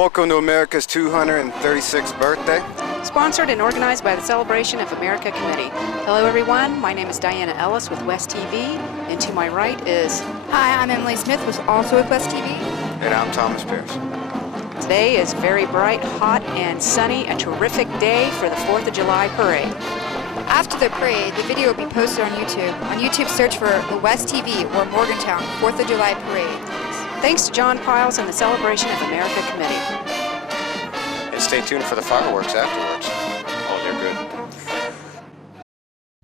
Welcome to America's 236th birthday. Sponsored and organized by the Celebration of America Committee. Hello everyone, my name is Diana Ellis with West TV, and to my right is... Hi, I'm Emily Smith, was also with West TV. And I'm Thomas Pierce. Today is very bright, hot, and sunny, a terrific day for the 4th of July parade. After the parade, the video will be posted on YouTube. On YouTube, search for the West TV or Morgantown 4th of July parade. Thanks to John Piles and the Celebration of America Committee. And stay tuned for the fireworks afterwards. Oh, they're good.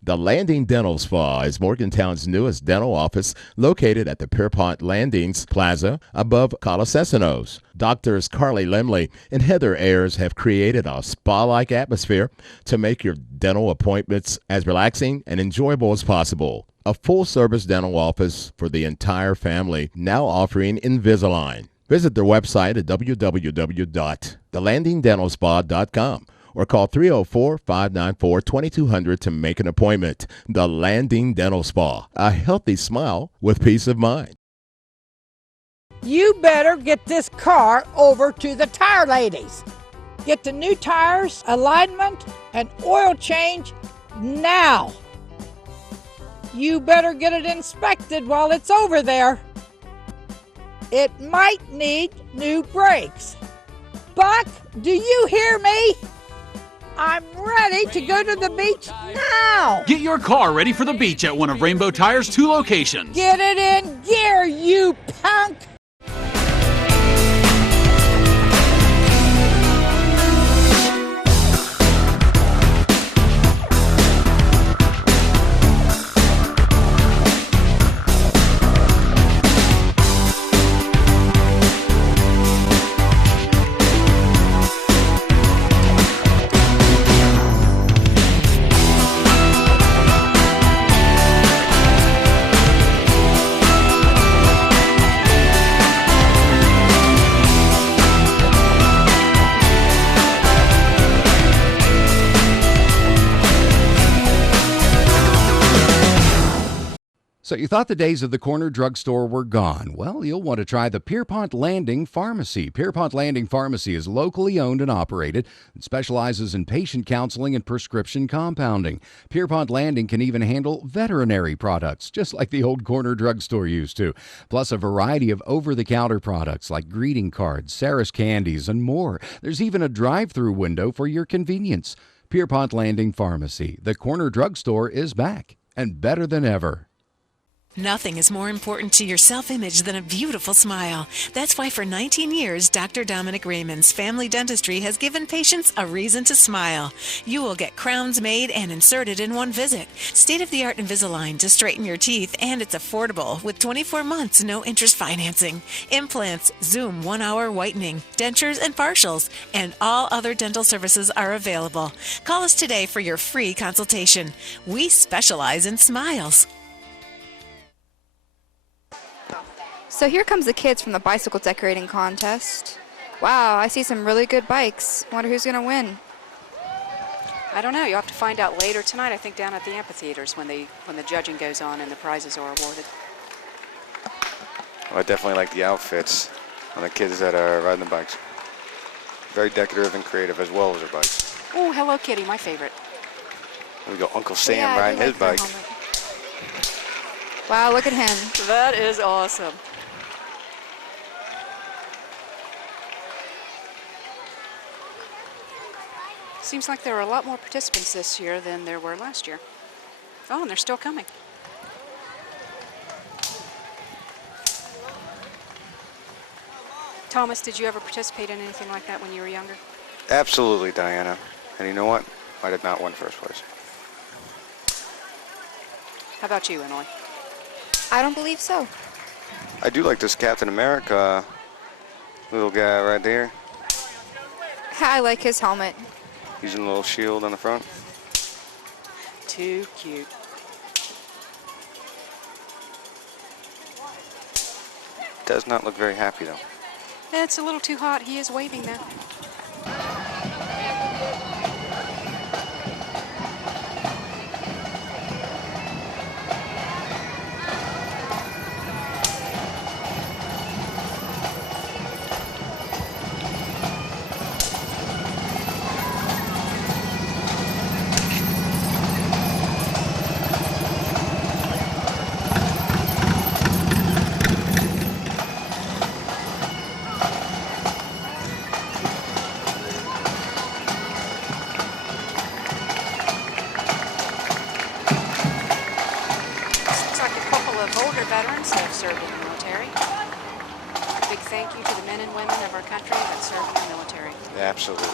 The Landing Dental Spa is Morgantown's newest dental office located at the Pierpont Landings Plaza above Colasesanos. Doctors Carly Lemley and Heather Ayers have created a spa-like atmosphere to make your dental appointments as relaxing and enjoyable as possible. A full-service dental office for the entire family, now offering Invisalign. Visit their website at www.thelandingdentalspa.com or call 304-594-2200 to make an appointment. The Landing Dental Spa, a healthy smile with peace of mind. You better get this car over to the tire ladies. Get the new tires, alignment, and oil change now. You better get it inspected while it's over there. It might need new brakes. Buck, do you hear me? I'm ready to go to the beach now. Get your car ready for the beach at one of Rainbow Tire's 2 locations. Get it in gear, you punk. So you thought the days of the corner drugstore were gone. Well, you'll want to try the Pierpont Landing Pharmacy. Pierpont Landing Pharmacy is locally owned and operated and specializes in patient counseling and prescription compounding. Pierpont Landing can even handle veterinary products, just like the old corner drugstore used to, plus a variety of over-the-counter products like greeting cards, Sarah's candies, and more. There's even a drive-through window for your convenience. Pierpont Landing Pharmacy. The corner drugstore is back and better than ever. Nothing is more important to your self-image than a beautiful smile. That's why for 19 years, Dr. Dominic Raymond's Family Dentistry has given patients a reason to smile. You will get crowns made and inserted in one visit. State-of-the-art Invisalign to straighten your teeth, and it's affordable with 24 months no-interest financing. Implants, Zoom 1-hour whitening, dentures and partials, and all other dental services are available. Call us today for your free consultation. We specialize in smiles. So here comes the kids from the bicycle decorating contest. Wow, I see some really good bikes. Wonder who's gonna win. I don't know, you'll have to find out later tonight, I think down at the amphitheaters when the judging goes on and the prizes are awarded. Well, I definitely like the outfits on the kids that are riding the bikes. Very decorative and creative as well as their bikes. Oh, Hello Kitty, my favorite. There we go, Uncle Sam riding his bike. Wow, look at him. That is awesome. Seems like there were a lot more participants this year than there were last year. Oh, and they're still coming. Thomas, did you ever participate in anything like that when you were younger? Absolutely, Diana. And you know what? I did not win first place. How about you, Emily? I don't believe so. I do like this Captain America little guy right there. I like his helmet. Using a little shield on the front. Too cute. Does not look very happy though. It's a little too hot. He is waving now. served in the military. A big thank you to the men and women of our country that serve in the military. Absolutely.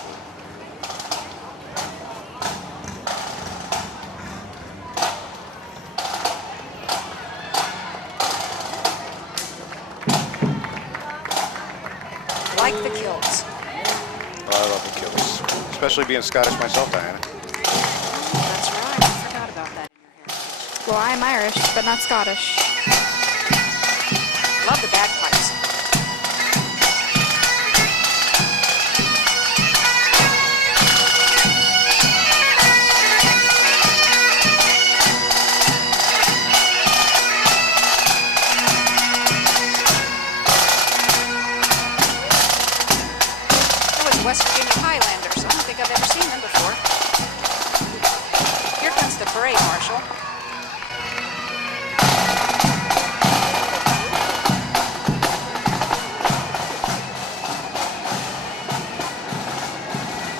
Like the kilts. Oh, I love the kilts, especially being Scottish myself, Diana. That's right. I forgot about that in your heritage. Well, I'm Irish, but not Scottish. Love the bagpipes. West Virginia Highlanders. I don't think I've ever seen them before. Here comes the parade marshal.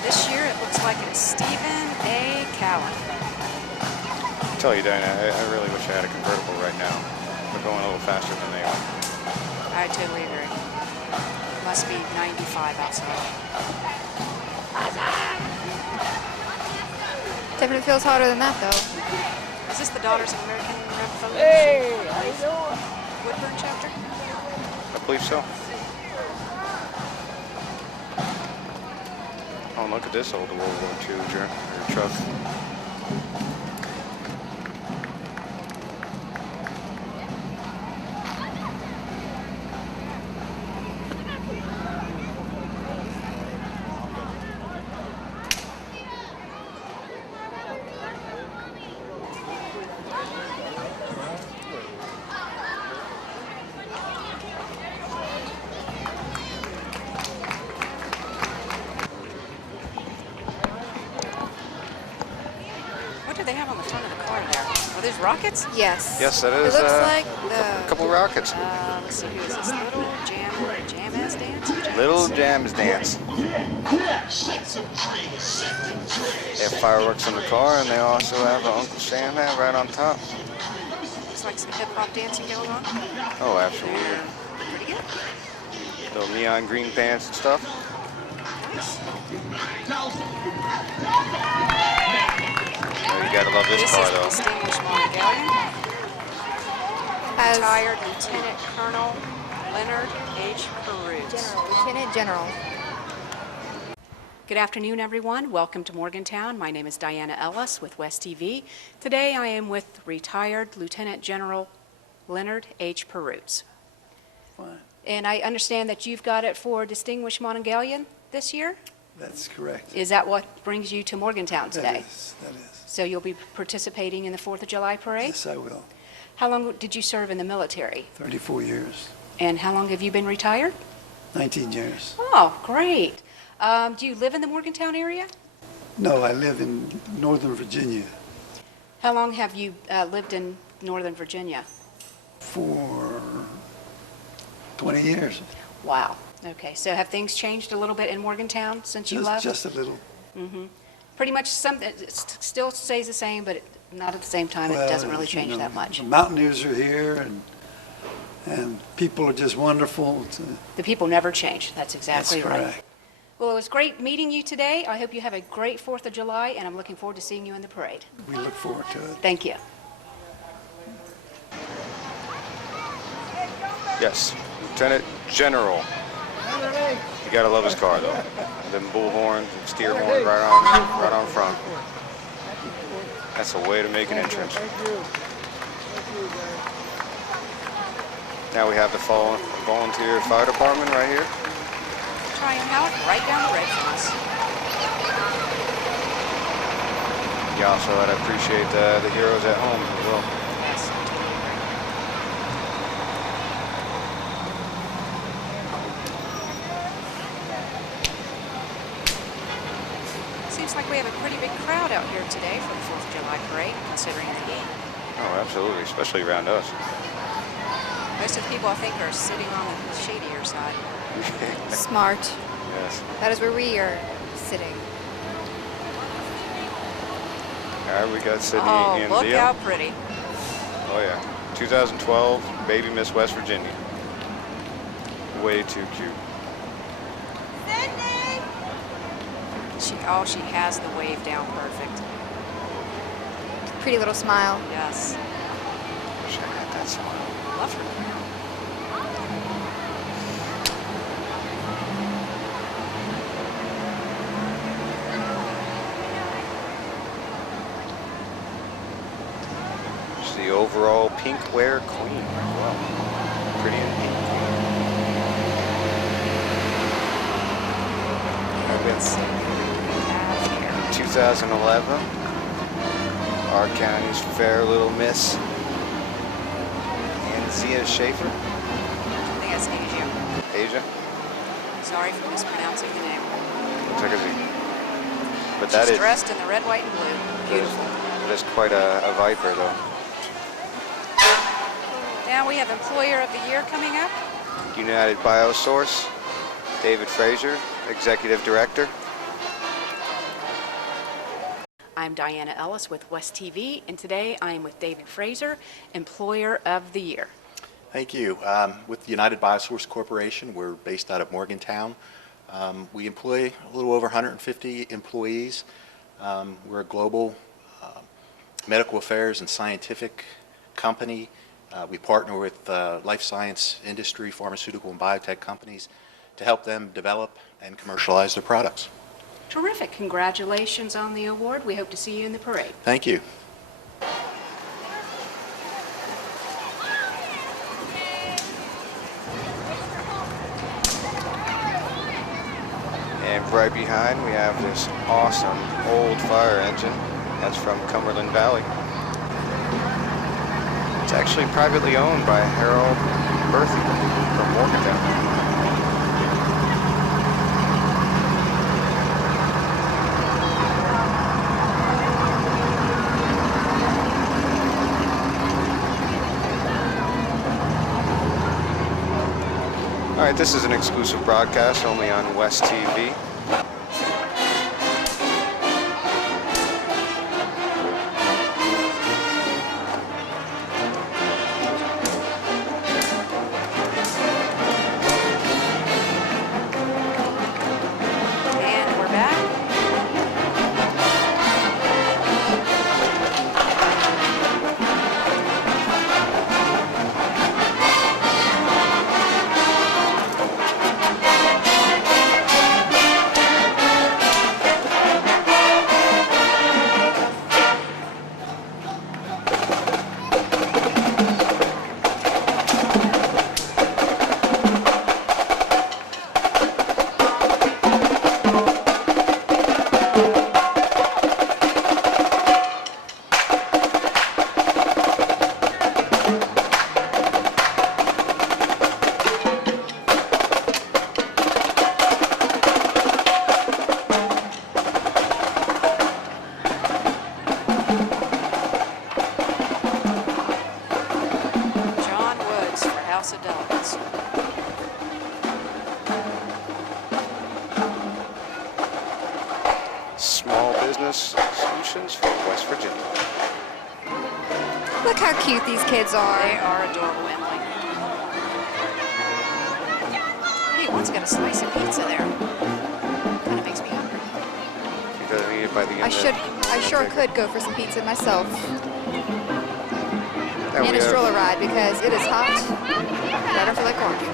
This year it looks like it's Stephen A. Cowan. I tell you, Diana, I really wish I had a convertible right now. They're going a little faster than they are. I totally agree. Must be 95 outside. Definitely feels hotter than that, though. Is this the Daughters of American Revolution? Hey, how you doing? Woodburn chapter? I believe so. Oh, look at this old World War II truck. What do they have on the front of the car there? Are those rockets? Yes. Yes, that is. It looks like a couple rockets. Let's see, who is this? Little Jam-ass Dance? Little Jams Dance. They have fireworks on the car, and they also have an Uncle Sam hat right on top. Looks like some hip-hop dancing going on. Oh, absolutely. Pretty good. Little neon green pants and stuff. Oh, you gotta love this This car, is the though. Distinguished Montagallion. as Retired Lieutenant Colonel Leonard H. Perruz. Lieutenant General. Good afternoon, everyone. Welcome to Morgantown. My name is Diana Ellis with West TV. Today I am with retired Lieutenant General Leonard H. Perruz. Fine. And I understand that you've got it for Distinguished Montagallion this year? That's correct. Is that what brings you to Morgantown today? That is. So you'll be participating in the 4th of July parade? Yes, I will. How long did you serve in the military? 34 years. And how long have you been retired? 19 years. Oh, great. Do you live in the Morgantown area? No, I live in Northern Virginia How long have you lived in Northern Virginia? for 20 years. Wow. Okay, so have things changed a little bit in Morgantown since you left? Just a little. Pretty much it still stays the same, but not at the same time. It doesn't really change you know, that much. The mountaineers are here, and people are just wonderful. The people never change. That's exactly That's right. correct. Well, it was great meeting you today. I hope you have a great 4th of July, and I'm looking forward to seeing you in the parade. We look forward to it. Thank you. Yes, Lieutenant General. You gotta love his car, though. Them bull horns and steer horns right on front. That's a way to make an entrance. Now we have the volunteer fire department right here. Triumph Howard, right down the road from us. You also gotta appreciate the heroes at home as well. Yes, I totally agree. Seems like we have a pretty big crowd out here today for the 4th of July parade, considering the heat. Oh, absolutely, especially around us. Most of the people, I think, are sitting on the shadier side. Smart. Yes. That is where we are sitting. All right, we got Sydney Oh, and look Leo. how pretty. Oh yeah, 2012 baby Miss West Virginia. Way too cute. She has the wave down perfect. Pretty little smile. Yes. Wish I had that smile. Love her. She's the overall pink wear queen as well. Pretty in pink. Let's see what we have here. 2011, our county's fair little miss, Anzia Schaefer, I think that's Asia. Asia. Sorry for mispronouncing the name. Looks like a Z. But that She's is dressed in the red, white, and blue. Beautiful. that is quite a viper, though. Now we have Employer of the Year coming up. United Biosource, David Fraser, Executive Director. I'm Diana Ellis with West TV, and today I am with David Fraser, Employer of the Year. Thank you. With United Biosource Corporation, we're based out of Morgantown. We employ a little over 150 employees. We're a global medical affairs and scientific company. We partner with life science industry, pharmaceutical and biotech companies to help them develop and commercialize their products. Terrific. Congratulations on the award. We hope to see you in the parade. Thank you. And right behind we have this awesome old fire engine. That's from Cumberland Valley. It's actually privately owned by Harold Berthy from Morgantown. All right, this is an exclusive broadcast only on West TV. And we're back. John Woods for House of Delegates. Small Business Solutions for West Virginia. Look how cute these kids are. They are adorable, Emily. Hey, one's got a slice of pizza there. Kind of makes me hungry. You gotta eat it by the end. I sure could go for some pizza myself. Now And we a have- stroller ride because it is hot. I don't feel like walking.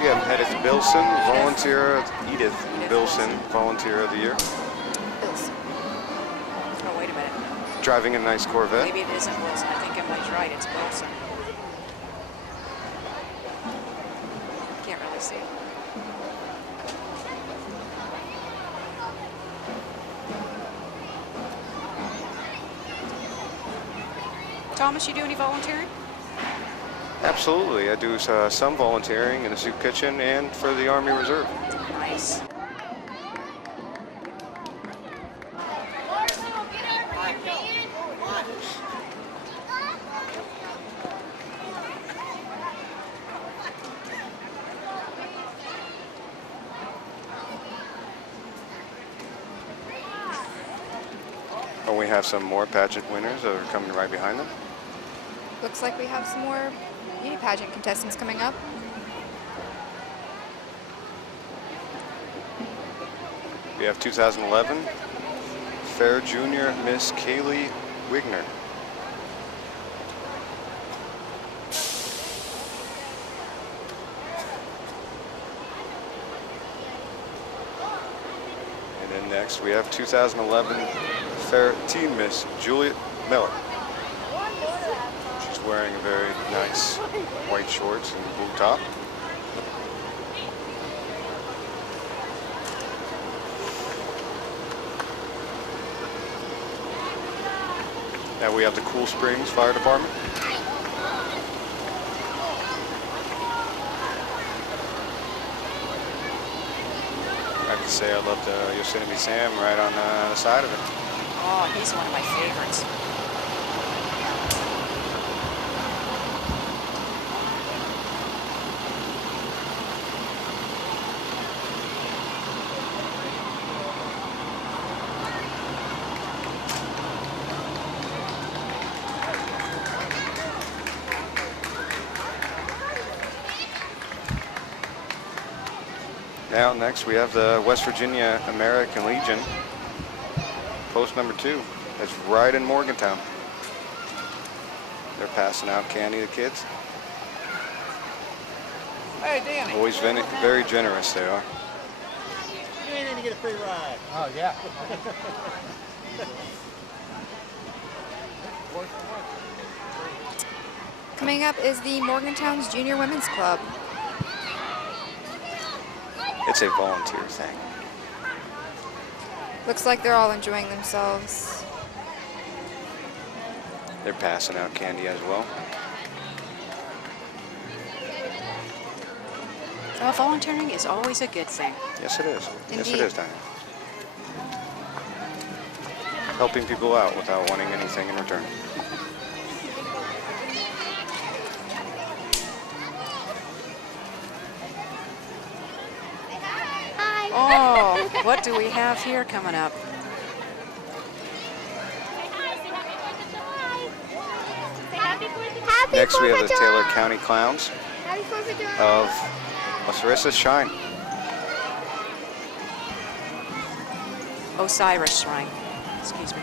We have Edith Bilson, Edith Bilson, Volunteer of the Year. Bills. Oh, wait a minute. Driving a nice Corvette. Maybe it isn't Wilson. I think Emily's right. It's Wilson. Can't really see. Thomas, you do any volunteering? Absolutely. I do some volunteering in the soup kitchen and for the Army Reserve. Nice. And we have some more pageant winners that are coming right behind them. Looks like we have some more beauty pageant contestants coming up. We have 2011 Fair Junior Miss Kaylee Wigner. And then next we have 2011 Fair Teen Miss Juliet Miller. She's wearing a very nice white shorts and blue top. Now we have the Cool Springs Fire Department. I have to say I love the Yosemite Sam right on the side of it. Oh, he's one of my favorites. Now next we have the West Virginia American Legion, post number 2. That's right in Morgantown. They're passing out candy to kids. Hey, Danny. Always very generous they are. You ain't in to get a free ride. Oh, yeah. Coming up is the Morgantown's Junior Women's Club. It's a volunteer thing. Looks like they're all enjoying themselves. They're passing out candy as well. Well, volunteering is always a good thing. Yes, it is. Yes, it Indeed. is, Diane. Helping people out without wanting anything in return. Oh, what do we have here coming up? Next, we have the Taylor County Clowns of Osiris Shrine. Osiris Shrine. Excuse me.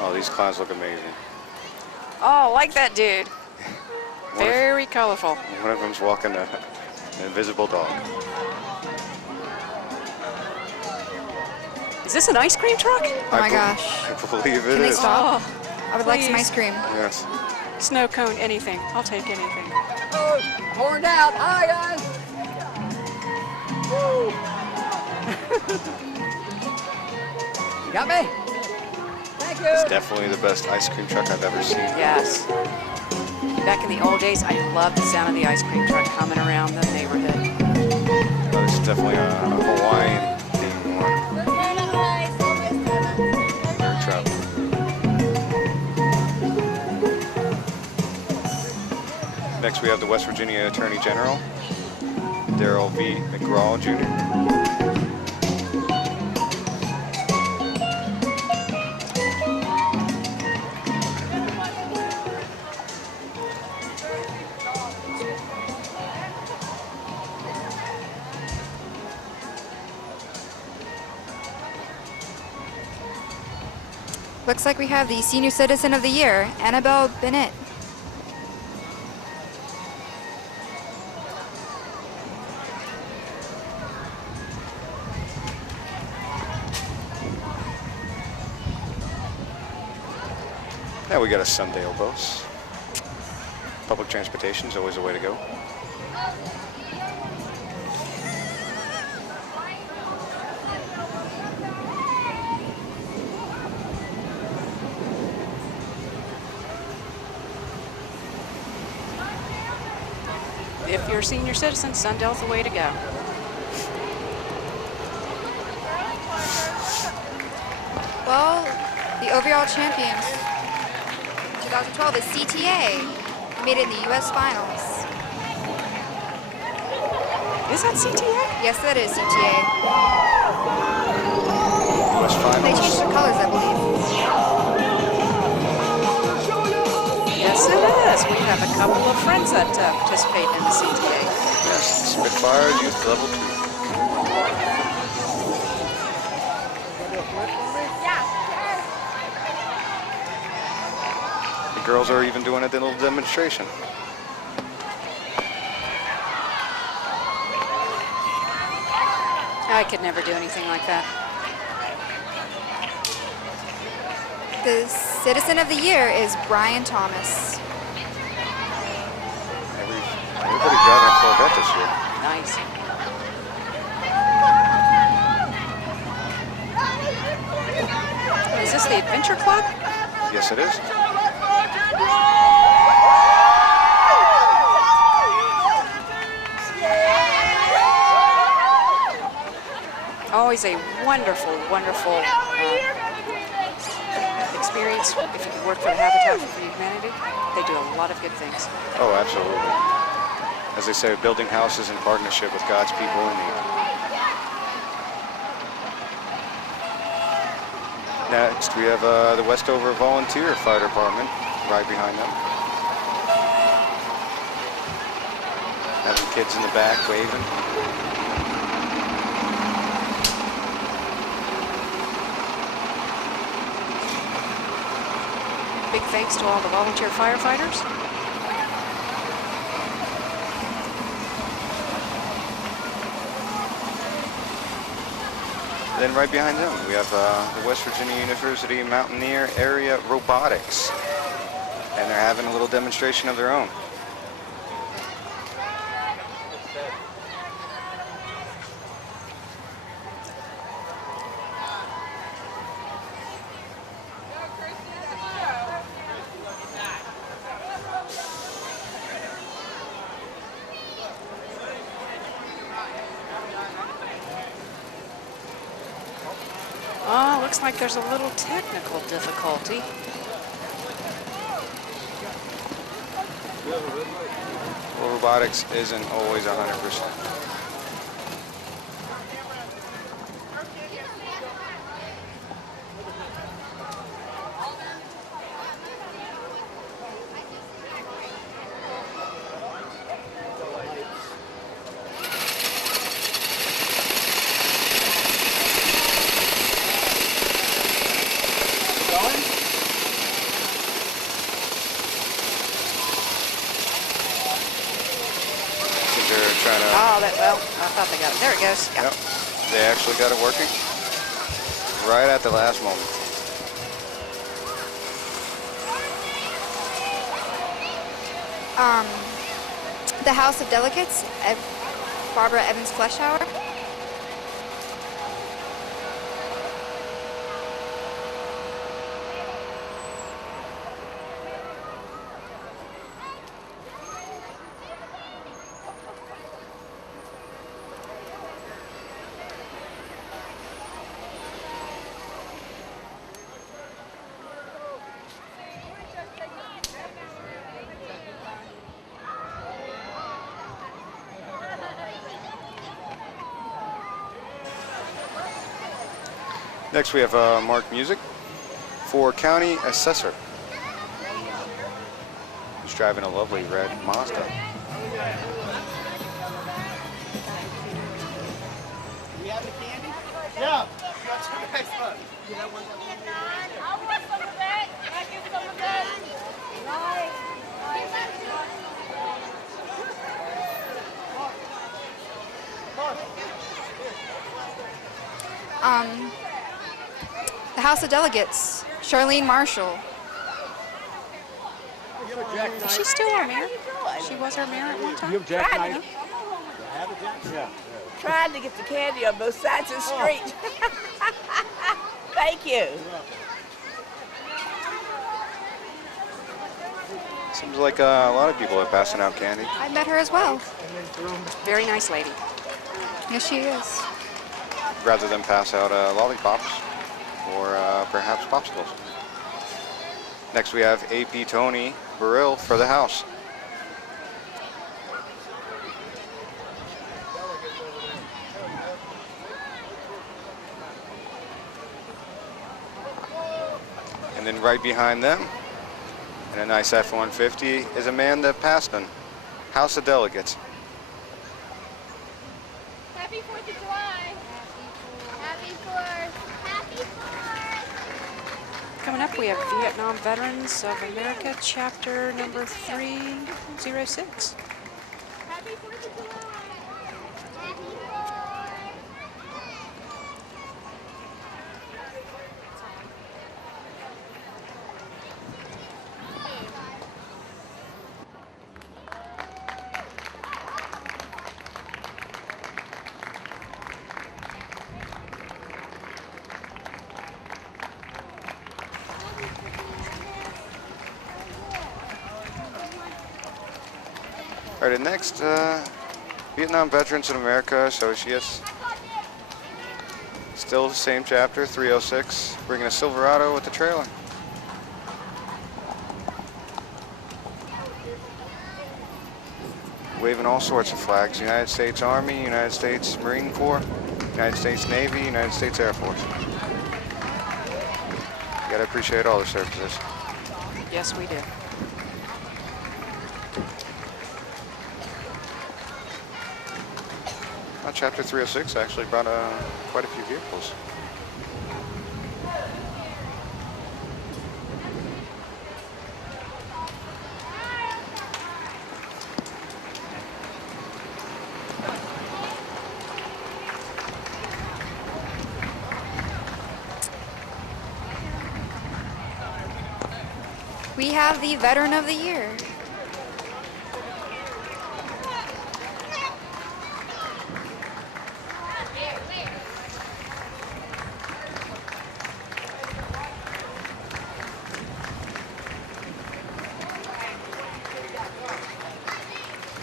Oh, these clowns look amazing. Oh, like that dude. Very colorful. One of them's walking an invisible dog. Is this an ice cream truck? Oh my gosh. I believe it Can they is. stop? Oh, I would like some please. ice cream. Yes. Snow cone, anything. I'll take anything. Oh, horned out. Hi, guys. Woo. Got me? Thank you. It's definitely the best ice cream truck I've ever seen. Yes. Back in the old days, I loved the sound of the ice cream truck coming around the neighborhood. But it's definitely a Hawaiian themed one. Very trout. Next, we have the West Virginia Attorney General, Darrell V. McGraw, Jr. Looks like we have the Senior Citizen of the Year, Annabelle Bennett. Now we got a Sundale bus. Public transportation is always the way to go. If you're a senior citizen, Sundale's the way to go. Well, the overall champions in 2012 is CTA. Made it in the U.S. Finals. Is that CTA? Yes, that is CTA. West They Finals. changed their colors, I believe. Yes, it is. We have a couple of friends that participate in the CTA. Yes, Spitfire Youth Level 2. The girls are even doing a little demonstration. I could never do anything like that. The Citizen of the Year is Brian Thomas. Everybody driving a Corvette this year. Nice. Is this the Adventure Club? Yes, it is. Always a wonderful, wonderful experience if you could work for the Habitat for Humanity. They do a lot of good things. Oh, absolutely. As they say, building houses in partnership with God's people in need. Next, we have the Westover Volunteer Fire Department right behind them. Having kids in the back waving. Big thanks to all the volunteer firefighters. Then right behind them, we have the West Virginia University Mountaineer Area Robotics. And they're having a little demonstration of their own. Oh, looks like there's a little technical difficulty. Well, robotics isn't always 100%. Oh, well, I thought they got it. There it goes. Yeah. Yep. They actually got it working right at the last moment. The House of Delegates, Barbara Evans Fleischhauer. Next we have Mark Music for County Assessor. He's driving a lovely red Mazda. We have the candy? Yeah. You got some next one. You have one that I want some of that. Can I get some of that? The House of Delegates, Charlene Marshall. Is she still our mayor? She was our mayor at one time? You have Jack Trying Knight? Have a Jack? Yeah. Trying to get the candy on both sides of the street. Thank you. Seems like a lot of people are passing out candy. I met her as well. Very nice lady. Yes, she is. Rather than pass out lollipops or perhaps popsicles. Next we have AP Tony Burrill for the House. And then right behind them, in a nice F-150, is Amanda Paston, House of Delegates. Happy 4th of July. Happy 4th. Happy 4th. Coming up, we have Vietnam Veterans of America, chapter number 306. Happy 4th of July. Happy 4th. All right, next, Vietnam Veterans of America Associates. Still the same chapter, 306, bringing a Silverado with the trailer. Waving all sorts of flags: United States Army, United States Marine Corps, United States Navy, United States Air Force. You gotta appreciate all the services. Yes, we do. Well, chapter 306 actually brought quite a few vehicles. We have the Veteran of the Year.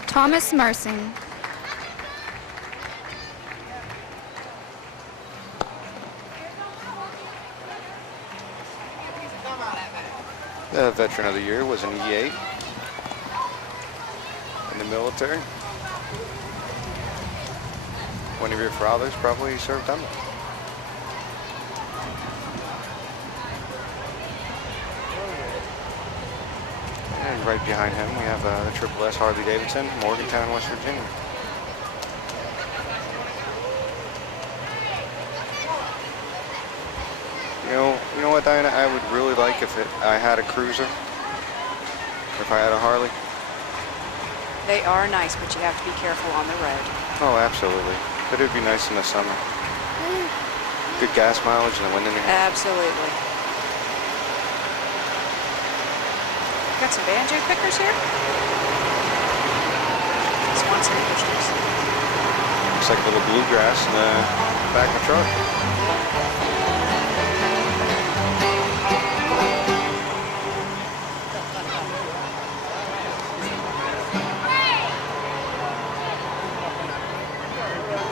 Thomas Mersing. The Veteran of the Year was an E8 in the military. One of your fathers probably served under. And right behind him, we have the Triple S Harley Davidson, Morgantown, West Virginia. You know what, Diana? I would really like if I had a cruiser, if I had a Harley. They are nice, but you have to be careful on the road. Oh, absolutely. But it'd be nice in the summer. Good gas mileage and the wind in your hair. Absolutely. Got some banjo pickers here. Swanson Industries. Looks like a little bluegrass in the back of the truck.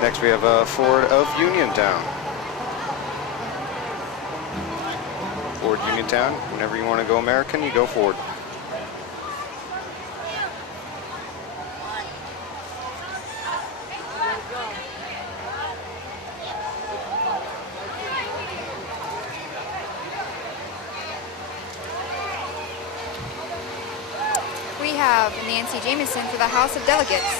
Next we have Ford of Uniontown. Ford Uniontown. Whenever you want to go American, you go Ford. We have Nancy Jameson for the House of Delegates.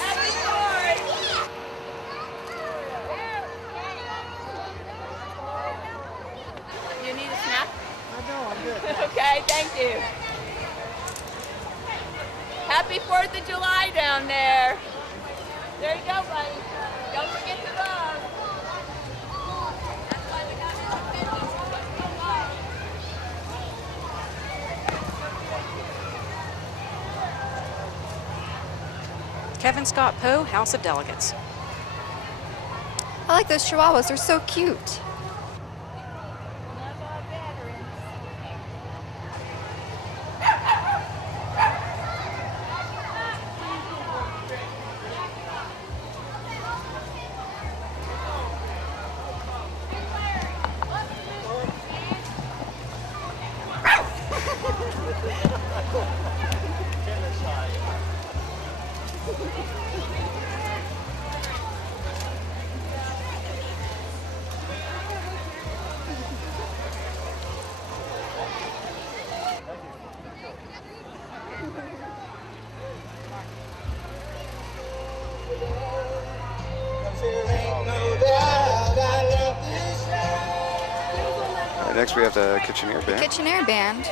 You need a snack? I'm good. Okay, thank you. Happy 4th of July down there. There you go, buddy. Don't forget to love. That's why we got it in the 50s. Let's go love. Kevin Scott Poe, House of Delegates. I like those chihuahuas. They're so cute. Next we have the Kitchener Band. Kitchener Band.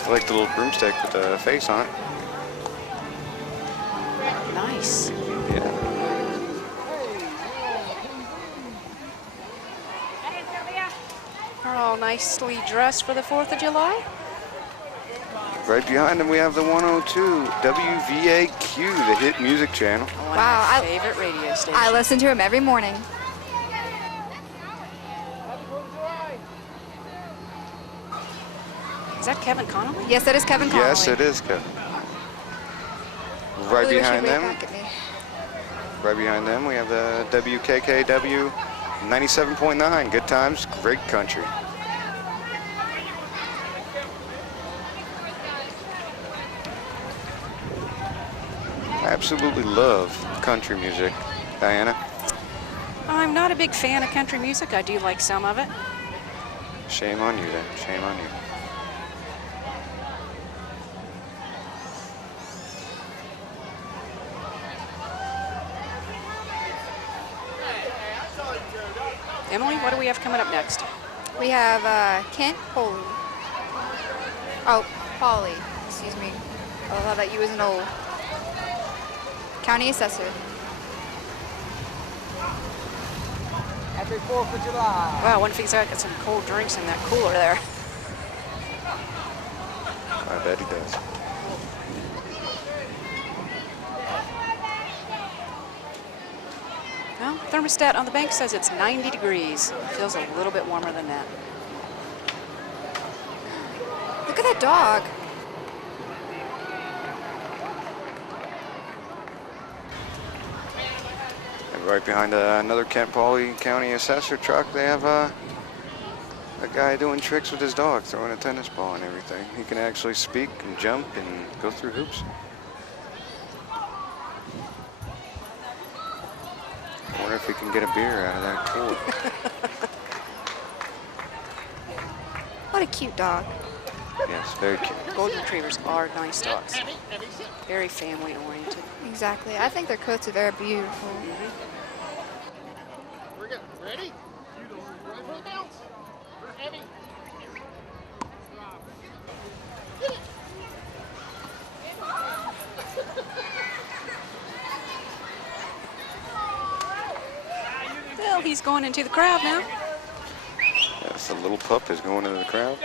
I like the little broomstick with the face on it. Nice. Yeah. They're all nicely dressed for the 4th of July. Right behind them we have the 102 WVAQ, the hit music channel. One of Wow, my favorite radio stations. I listen to him every morning. Is that Kevin Connolly? Yes, that is Kevin Connolly. Yes, it is, Kevin. Right Really wish behind he'd wave them. back at me. Right behind them, we have the WKKW 97.9. Good times, great country. I absolutely love country music. Diana? I'm not a big fan of country music. I do like some of it. Shame on you then. Shame on you. Emily, what do we have coming up next? We have Kent Polly. Oh, Polly. Excuse me. I thought that you was an old county assessor. Happy 4th of July. Wow, one thing's got some cold drinks in that cooler there. I bet he does. Well, thermostat on the bank says it's 90 degrees. It feels a little bit warmer than that. Look at that dog. And right behind another Kent Pauley County Assessor truck, they have a guy doing tricks with his dog, throwing a tennis ball and everything. He can actually speak and jump and go through hoops. I wonder if we can get a beer out of that cooler. What a cute dog. Yes, very cute. Golden retrievers are nice dogs. Very family oriented. Exactly. I think their coats are very beautiful. We're good. Ready? Bounce. Heavy. Get it. Well, he's going into the crowd now. Yes, the little pup is going into the crowd.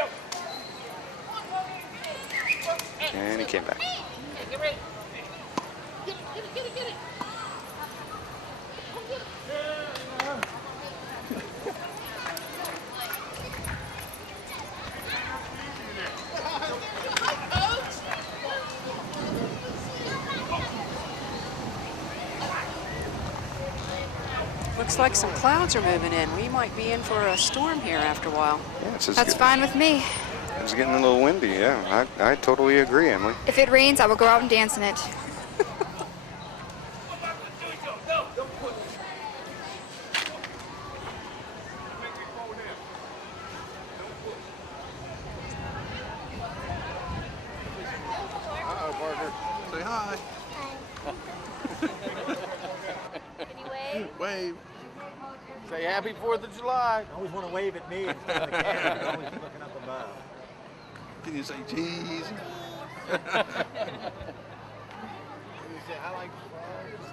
And he came back. Get ready. Get it. Looks like some clouds are moving in. We might be in for a storm here after a while. Yeah, That's fine with me. It's getting a little windy, yeah. I totally agree, Emily. If it rains, I will go out and dance in it. Uh-oh, Parker. Say hi. Can you wave? Wave. Say happy 4th of July. I always want to wave at me instead of the camera. You're always looking up above. Can you say cheese? Can you say I like fries?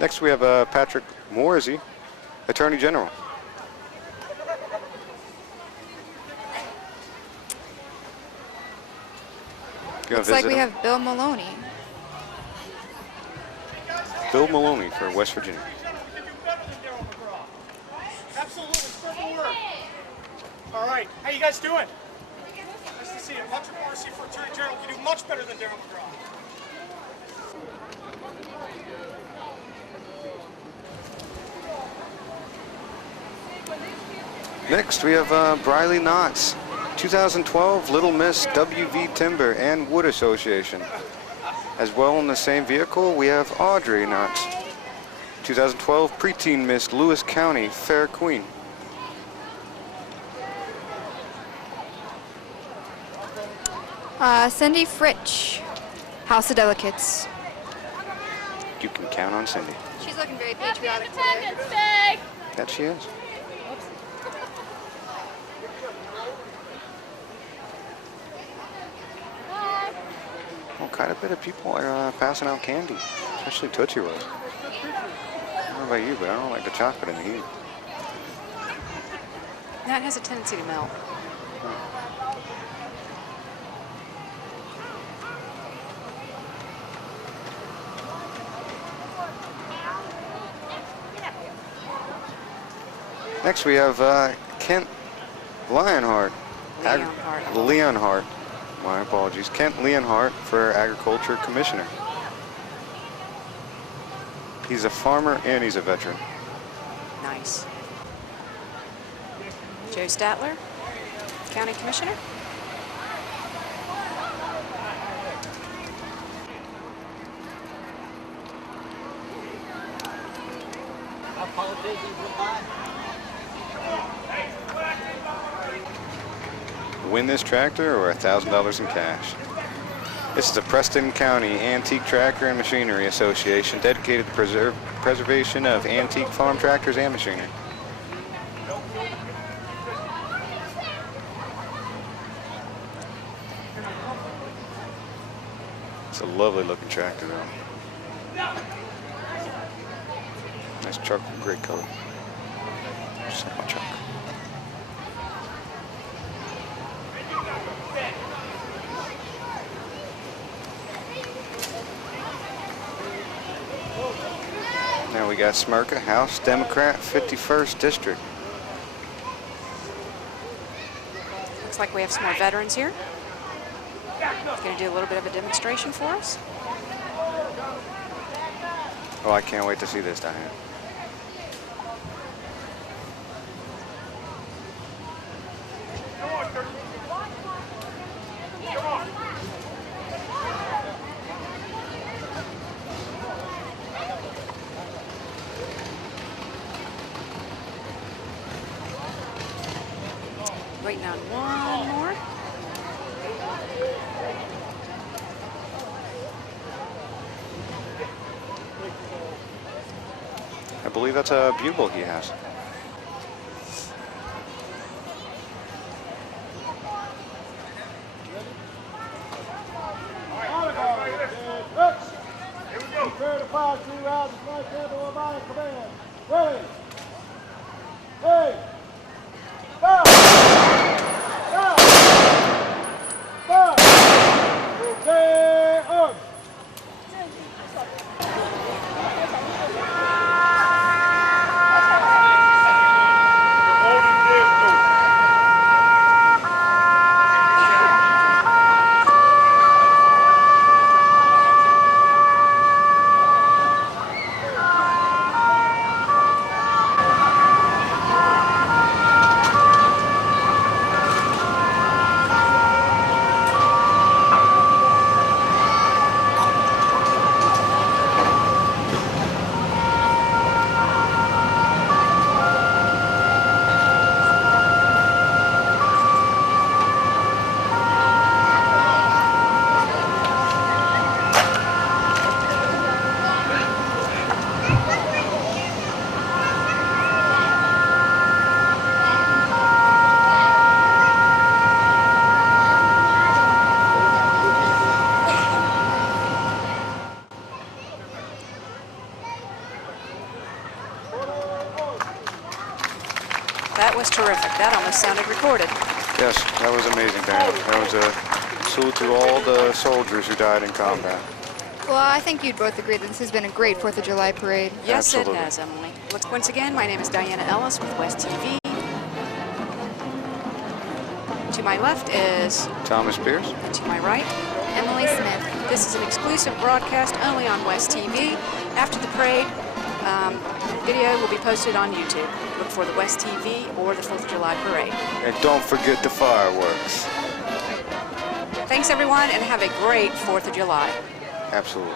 Next we have Patrick Morsey, Attorney General. Looks like we have Bill Maloney. Bill Maloney for West Virginia. Absolutely. Spread the word. All right. Great. How you guys doing? Nice to see you. Much mercy for Attorney General. You do much better than Darryl McGraw. Next, we have Briley Knox, 2012 Little Miss WV Timber and Wood Association. As well in the same vehicle, we have Audrey Knox, 2012 Preteen Miss Lewis County Fair Queen. Cindy Fritsch, House of Delegates. You can count on Cindy. She's looking very patriotic today. Independence Day! That she is. Well, quite a bit of people are passing out candy, especially Tootsie Rolls. I don't know about you, but I don't like the chocolate in the heat. That has a tendency to melt. Next we have Kent Leonhardt. Leonhardt. My apologies. Kent Leonhardt for Agriculture Commissioner. He's a farmer and he's a veteran. Nice. Joe Statler, County Commissioner. Our politicians will buy. Win this tractor or $1,000 in cash. This is the Preston County Antique Tractor and Machinery Association, dedicated to preservation of antique farm tractors and machinery. It's a lovely looking tractor though. Nice charcoal gray color. Just like my truck. Now we got Smyrka, House Democrat, 51st District. Looks like we have some more veterans here. Going to do a little bit of a demonstration for us. Oh, I can't wait to see this, Diane. Waiting on one more. I believe that's a bugle he has. Prepare to fire 3 rounds of flight sample or by command. Ready. Hey. Stop. Stop. Stop. Okay. Arm. That was terrific. That almost sounded recorded. Yes, that was amazing, Dan. That was a salute to all the soldiers who died in combat. Well, I think you'd both agree that this has been a great 4th of July parade. Yes, Absolutely. it has, Emily. Once again, my name is Diana Ellis with West TV. To my left is Thomas Pierce. to my right, Emily Smith. this is an exclusive broadcast only on West TV. After the parade, video will be posted on YouTube. Look for the West TV or the 4th of July parade. And don't forget the fireworks. Thanks everyone and have a great 4th of July. Absolutely.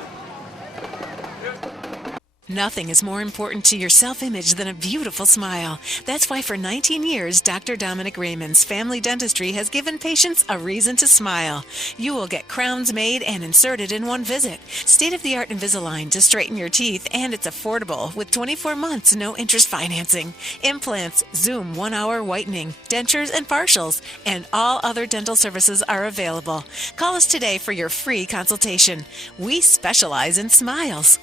Nothing is more important to your self-image than a beautiful smile. That's why for 19 years, Dr. Dominic Raymond's Family Dentistry has given patients a reason to smile. You will get crowns made and inserted in one visit. State-of-the-art Invisalign to straighten your teeth, and it's affordable with 24 months no interest financing. Implants, Zoom 1-hour whitening, dentures and partials, and all other dental services are available. Call us today for your free consultation. We specialize in smiles.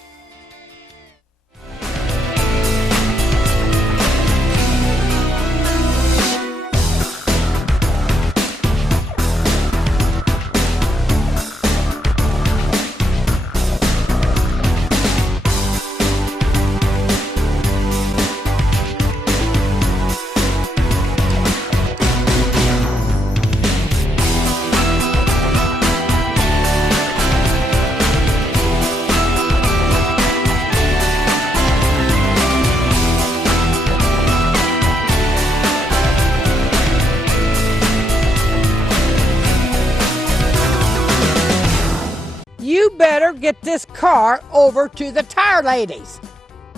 You better get this car over to the tire ladies.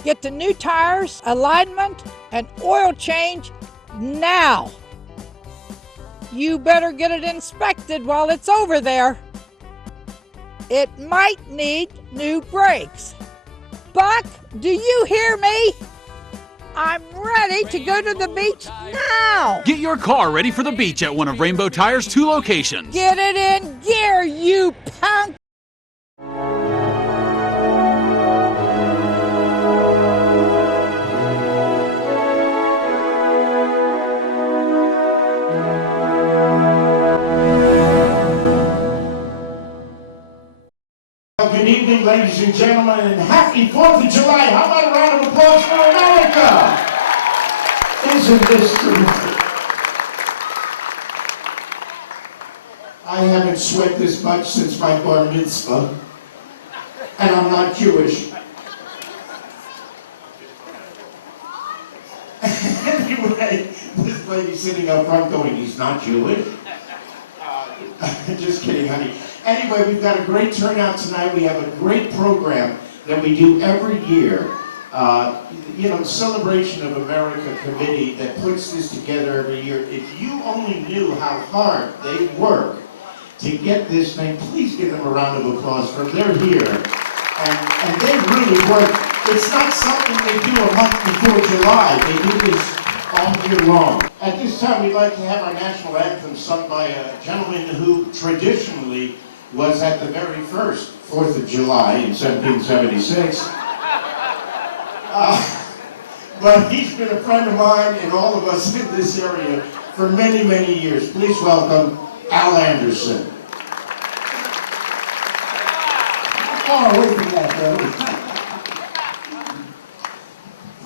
Get the new tires, alignment, and oil change now. You better get it inspected while it's over there. It might need new brakes. Buck, do you hear me? I'm ready to go to the beach now. Get your car ready for the beach at one of Rainbow Tire's 2 locations. Get it in gear, you punk. Good evening, ladies and gentlemen, and happy 4th of July. How about a round of applause for America? Isn't this terrific? I haven't sweat this much since my bar mitzvah, and I'm not Jewish. Anyway, this lady sitting up front going, he's not Jewish? Just kidding, honey. Anyway, we've got a great turnout tonight. We have a great program that we do every year. The Celebration of America committee that puts this together every year. If you only knew how hard they work to get this thing, please give them a round of applause for they're here. And they really work. It's not something they do a month before July. They do this all year long. At this time, we'd like to have our national anthem sung by a gentleman who traditionally was at the very first 4th of July in 1776. But he's been a friend of mine and all of us in this area for many, many years. Please welcome Al Anderson. Far away from that, though.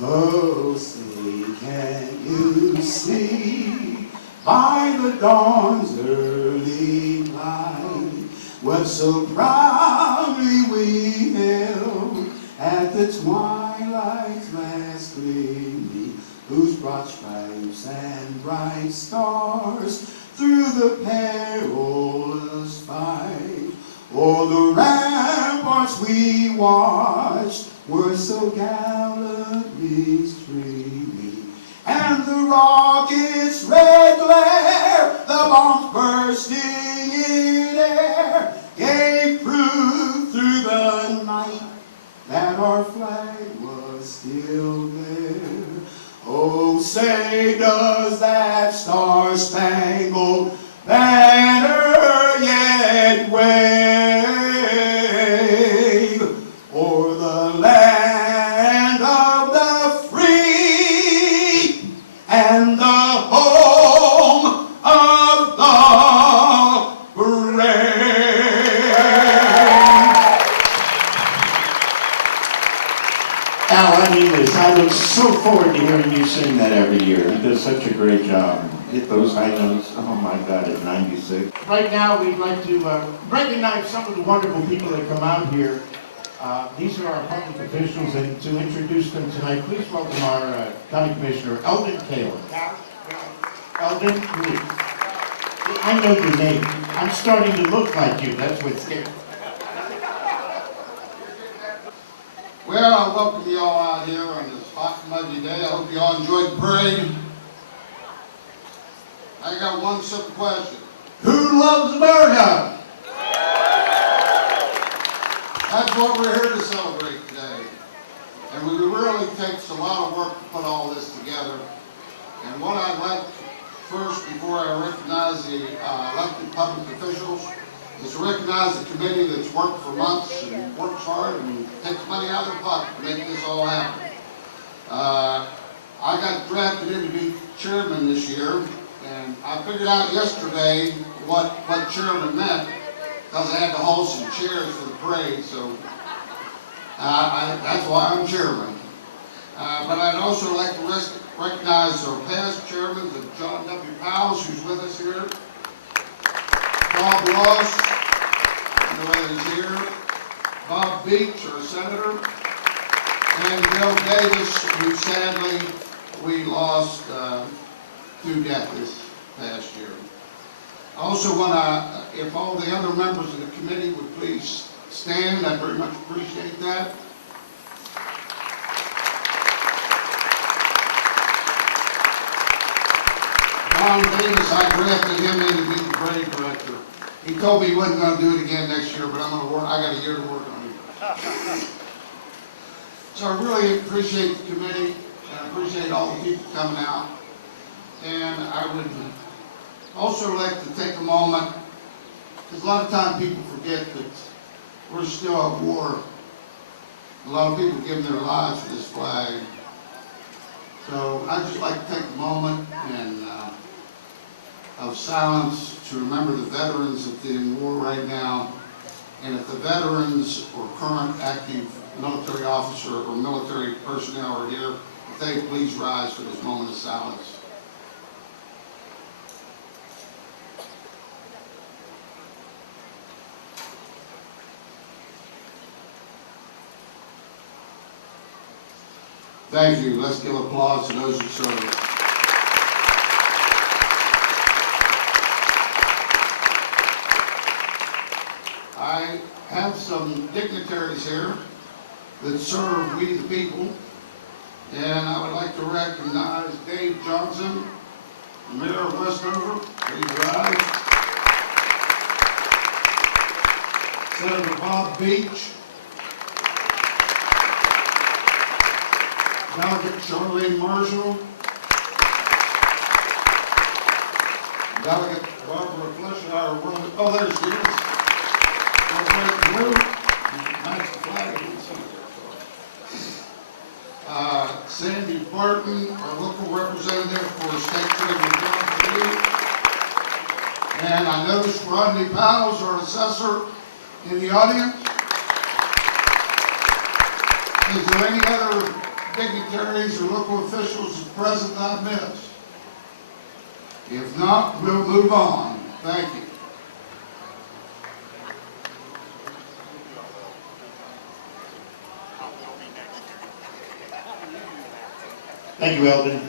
Oh, say, can you see by the dawn's early light what so proudly we hailed at the twilight's last gleaming, whose broad stripes and bright stars through the perilous fight o'er the ramparts we watched were so gallantly streaming, and the rocket's red glare, the bombs bursting in air, gave proof through the night that our flag was still there. Oh, say, does that star-spangled banner yet wave o'er the land of the free and the home of the brave? Al, I mean this. I look so forward to hearing you sing that every year. He does such a great job. hit those high notes. Oh my God, at 96. Right now, we'd like to recognize some of the wonderful people that come out here. These are our public officials, and to introduce them tonight, please welcome our County Commissioner, Eldon Taylor. Eldon, please. I know your name. I'm starting to look like you. That's what's scary. Well, I welcome you all out here on this hot and muggy day. I hope you all enjoyed the parade. I got one simple question. Who loves America? That's what we're here to celebrate today. And it really takes a lot of work to put all this together. And what I'd like first, before I recognize the elected public officials, is to recognize the committee that's worked for months and works hard and takes money out of their pocket to make this all happen. I got drafted in to be chairman this year, and I figured out yesterday what chairman meant, because I had to hold some chairs for the parade, so that's why I'm chairman. But I'd also like to recognize our past chairmen, of John W. Powell, who's with us here, Bob Ross, I know he's here, Bob Beach, our senator, and Bill Davis, who sadly we lost to death this past year. I also want to, if all the other members of the committee would please stand, I very much appreciate that. Don Davis, I drafted him in to be the parade director. He told me he wasn't going to do it again next year, but I'm going to work. I got a year to work on it. So I really appreciate the committee, and I appreciate all the people coming out. And I would also like to take a moment, because a lot of times people forget that we're still at war. A lot of people give their lives for this flag. So I'd just like to take a moment and of silence to remember the veterans that are in war right now. And if the veterans or current active military officer or military personnel are here, if they please rise for this moment of silence. Thank you. Let's give applause to those who serve. I have some dignitaries here that serve we the people, and I would like to recognize Dave Johnson, Mayor of Westover. Please rise. Senator Bob Beach. Delegate Charlene Marshall. Delegate Barbara Fletcher. Oh, there she is. Nice flag. Sandy Barton, our local representative for State Treasurer John. And I noticed Rodney Powell, our assessor, in the audience. Is there any other dignitaries or local officials present that I missed? If not, we'll move on. Thank you. Thank you, Eldon.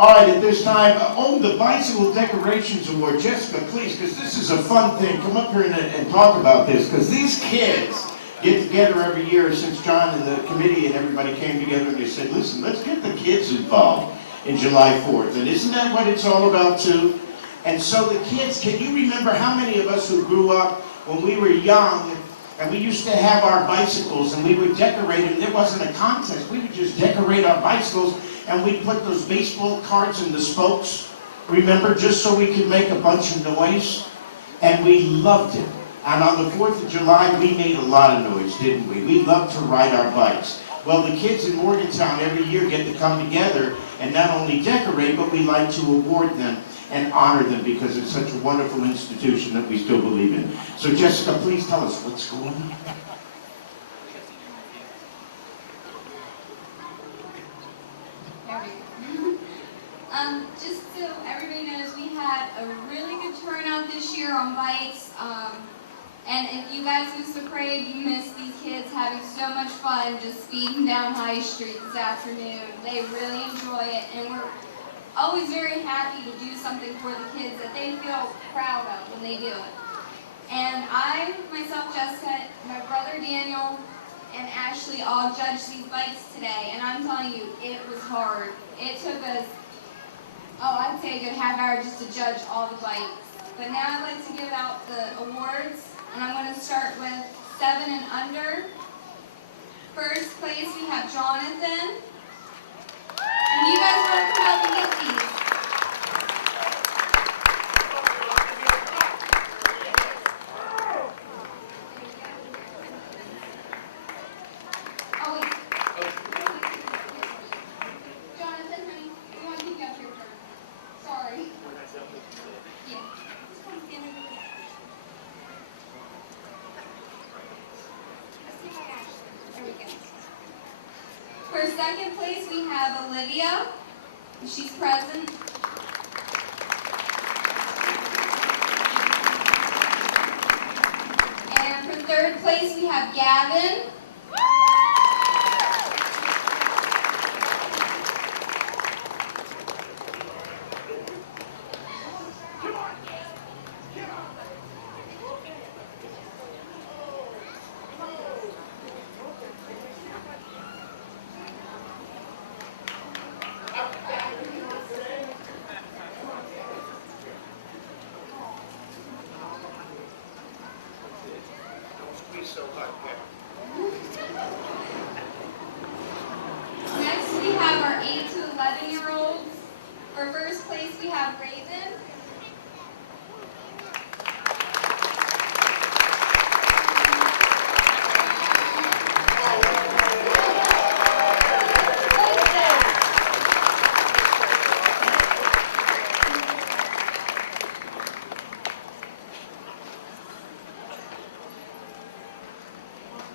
All right, at this time, the Bicycle Decorations Award. Jessica, please, because this is a fun thing. Come up here and talk about this, because these kids get together every year since John and the committee and everybody came together and they said, listen, let's get the kids involved in July 4th. And isn't that what it's all about, too? And so the kids, can you remember how many of us who grew up when we were young and we used to have our bicycles and we would decorate them? There wasn't a contest. We would just decorate our bicycles and we'd put those baseball cards in the spokes, remember, just so we could make a bunch of noise. And we loved it. And on the 4th of July, we made a lot of noise, didn't we? We loved to ride our bikes. Well, the kids in Morgantown every year get to come together and not only decorate, but we like to award them and honor them because it's such a wonderful institution that we still believe in. So Jessica, please tell us what's going on. Just so everybody bikes. And if you guys miss the parade, you miss these kids having so much fun just speeding down High Street this afternoon. They really enjoy it, and we're always very happy to do something for the kids that they feel proud of when they do it. And I, myself, Jessica, my brother Daniel, and Ashley all judged these bikes today, and I'm telling you, it was hard. It took us, I'd say a good half hour just to judge all the bikes. But now I'd like to give out the awards, and I'm going to start with 7 and under. First place, we have Jonathan. And you guys want to come out and get these. For second place, we have Olivia. She's present. And for third place, we have Gavin. Next, we have our 8 to 11-year-olds. For first place, we have Raven.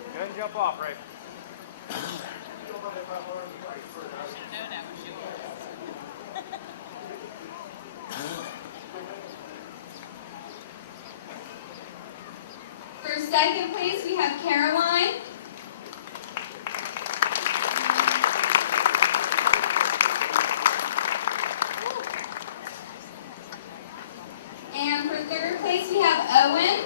Go ahead and jump off, Ray. For second place, we have Caroline. And for third place, we have Owen.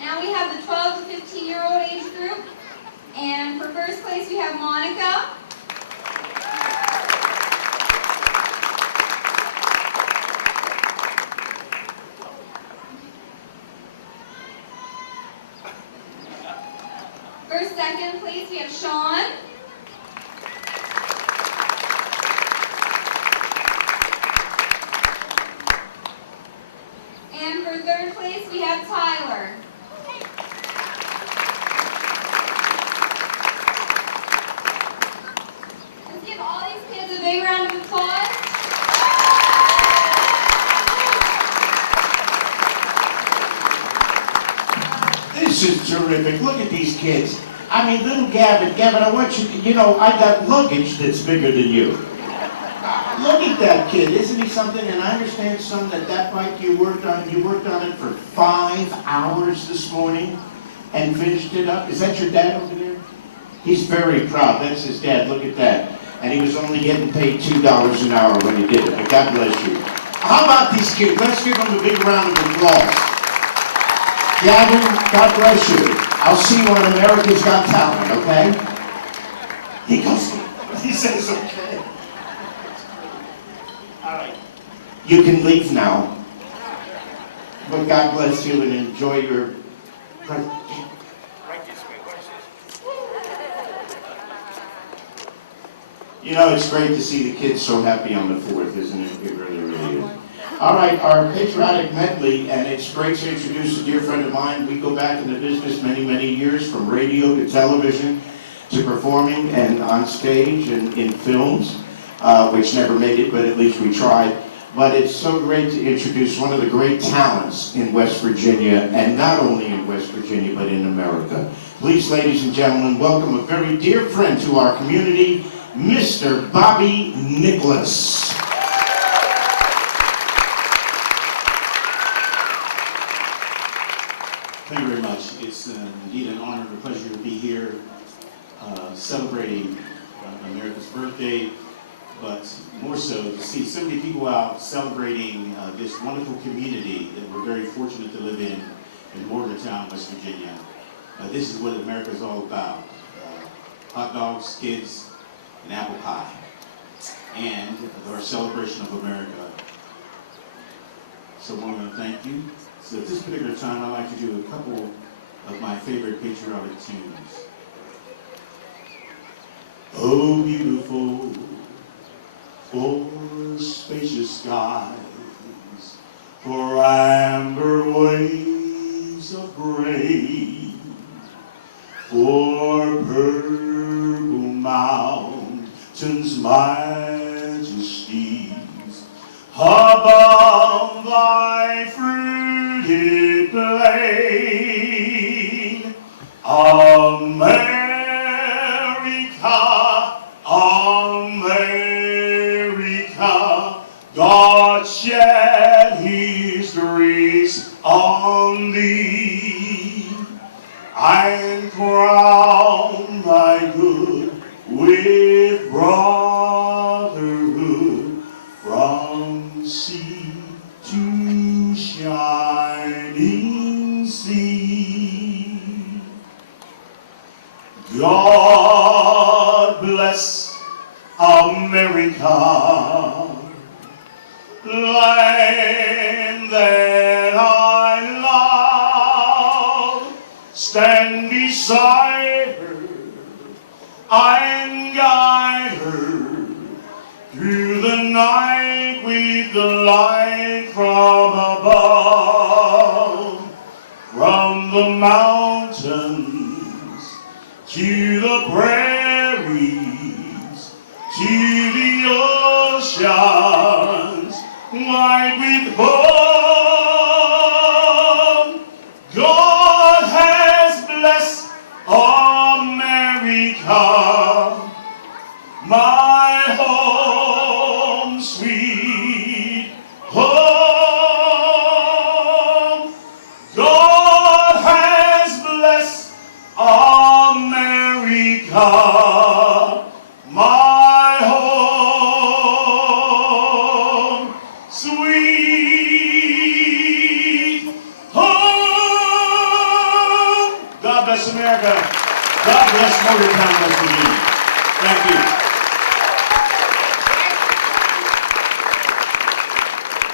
Now we have the 12 to 15-year-old age group. And for first place, we have Monica. For second place, we have Sean. And for third place, we have Tyler. Let's give all these kids a big round of applause. This is terrific. Look at these kids. I mean, little Gavin, I want you to, I got luggage that's bigger than you. Look at that kid. Isn't he something? And I understand, son, that bike you worked on it for 5 hours this morning and finished it up. Is that your dad over there? He's very proud. That's his dad. Look at that. And he was only getting paid $2 an hour when he did it. But God bless you. How about these kids? Let's give them a big round of applause. Gavin, God bless you. I'll see you on America's Got Talent, okay? He says okay. All right. You can leave now. But God bless you and enjoy your present. Right this way. Watch this. You know, it's great to see the kids so happy on the 4th, isn't it? It really, really is. All right, our patriotic medley, and it's great to introduce a dear friend of mine. We go back in the business many, many years, from radio to television to performing and on stage and in films, which never made it, but at least we tried. but it's so great to introduce one of the great talents in West Virginia, and not only in West Virginia, but in America. Please, ladies and gentlemen, welcome a very dear friend to our community, Mr. Bobby Nicholas. Thank you very much. It's indeed an honor and a pleasure to be here celebrating America's birthday, but more so to see so many people out celebrating this wonderful community that we're very fortunate to live in Morgantown, West Virginia. This is what America is all about. Hot dogs, kids, and apple pie. And our celebration of America. So I want to thank you. So at this particular time, I'd like to do a couple of my favorite patriotic tunes. Oh, beautiful, for spacious skies, for amber waves of gray, for purple mountains' majesties, above thy fruited plain, America, America, God shed his grace on thee, and crown thy good with brotherhood from sea to shining sea. God bless America, land that I love. Stand beside her and guide her through the night with the light from above, from the mountains to the prairies, to the oceans, white with hope. God has blessed America, my home, sweet home. God has blessed America, my home, sweet home. God bless America. God bless Morgantown, West Virginia. Thank you.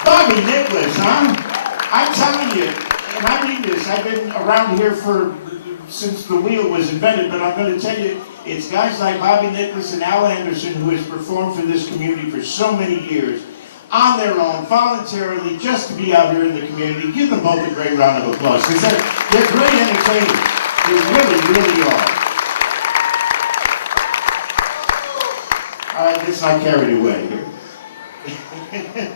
Bobby Nicholas, huh? I'm telling you, and I mean this, I've been around here since the wheel was invented, but I'm going to tell you, it's guys like Bobby Nicholas and Al Anderson who has performed for this community for so many years, on their own, voluntarily, just to be out here in the community. Give them both a great round of applause, because they're great entertainers. They really, really are. All right, let's not carried away here.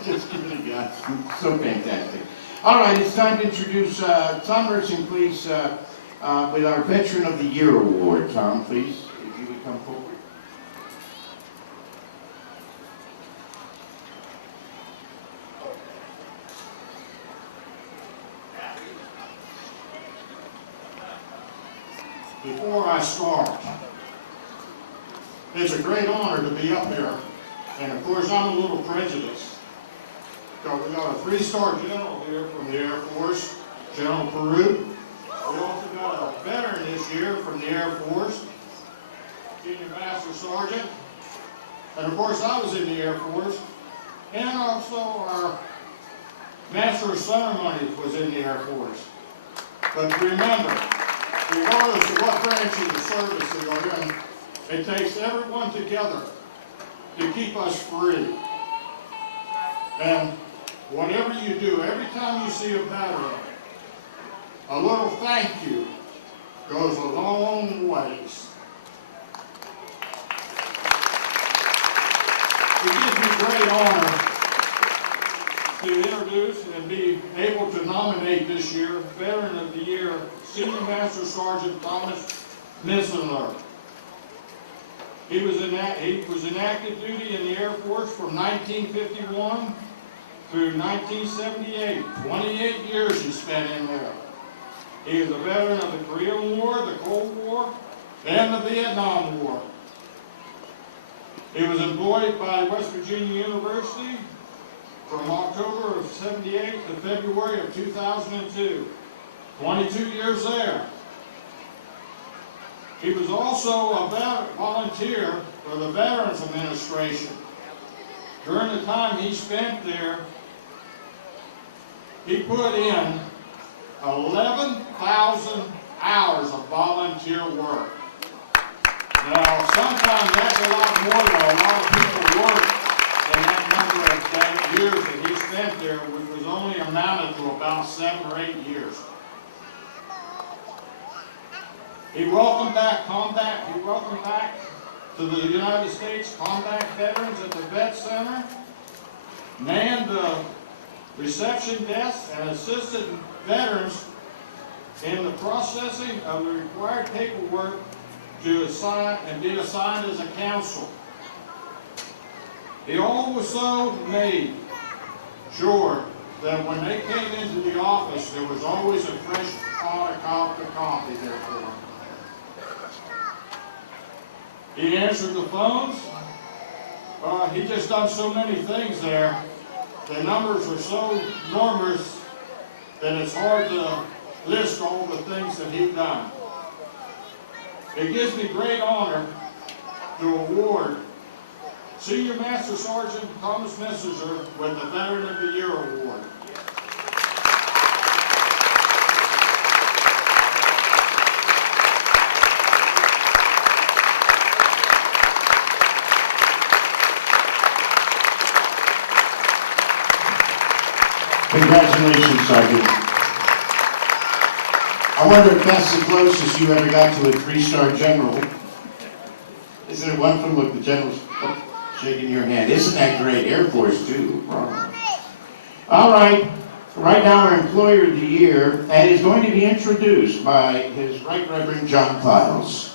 Just give it a guys. So fantastic. All right, it's time to introduce Tom Mersing, please, with our Veteran of the Year Award. Tom, please, if you would come forward. Before I start, it's a great honor to be up here, and of course I'm a little prejudiced. So we got a 3-star general here from the Air Force, General Peru. We also got a veteran this year from the Air Force, Senior Master Sergeant. And of course I was in the Air Force, and also our Master of Ceremonies was in the Air Force. But remember, regardless of what branch of the service they are in, it takes everyone together to keep us free. And whatever you do, every time you see a veteran, a little thank you goes a long ways. It gives me great honor introduce and be able to nominate this year Veteran of the Year, Senior Master Sergeant Thomas Missler. He was in active duty in the Air Force from 1951 through 1978. 28 years he spent in there. He is a veteran of the Korean War, the Cold War, and the Vietnam War. He was employed by West Virginia University from October of '78 to February of 2002. 22 years there. He was also a volunteer for the Veterans Administration. During the time he spent there, he put in 11,000 hours of volunteer work. Now, sometimes that's a lot more than a lot of people work in that number of years that he spent there, which was only amounted to about 7 or 8 years. He welcomed back to the United States combat veterans at the Vet Center, manned the reception desk, and assisted veterans in the processing of the required paperwork to assign and be assigned as a counsel. He also made sure that when they came into the office, there was always a fresh pot of coffee there for them. He answered the phones. He just done so many things there. The numbers are so enormous that it's hard to list all the things that he's done. It gives me great honor to award Senior Master Sergeant Thomas Missler with the Veteran of the Year Award. Congratulations, Sergeant. I wonder if that's the closest you ever got to a 3-star general. Isn't it wonderful? Look, the general's shaking your hand. Isn't that great? Air Force, too. All right. Right now, our Employer of the Year is going to be introduced by His Right Reverend John Piles.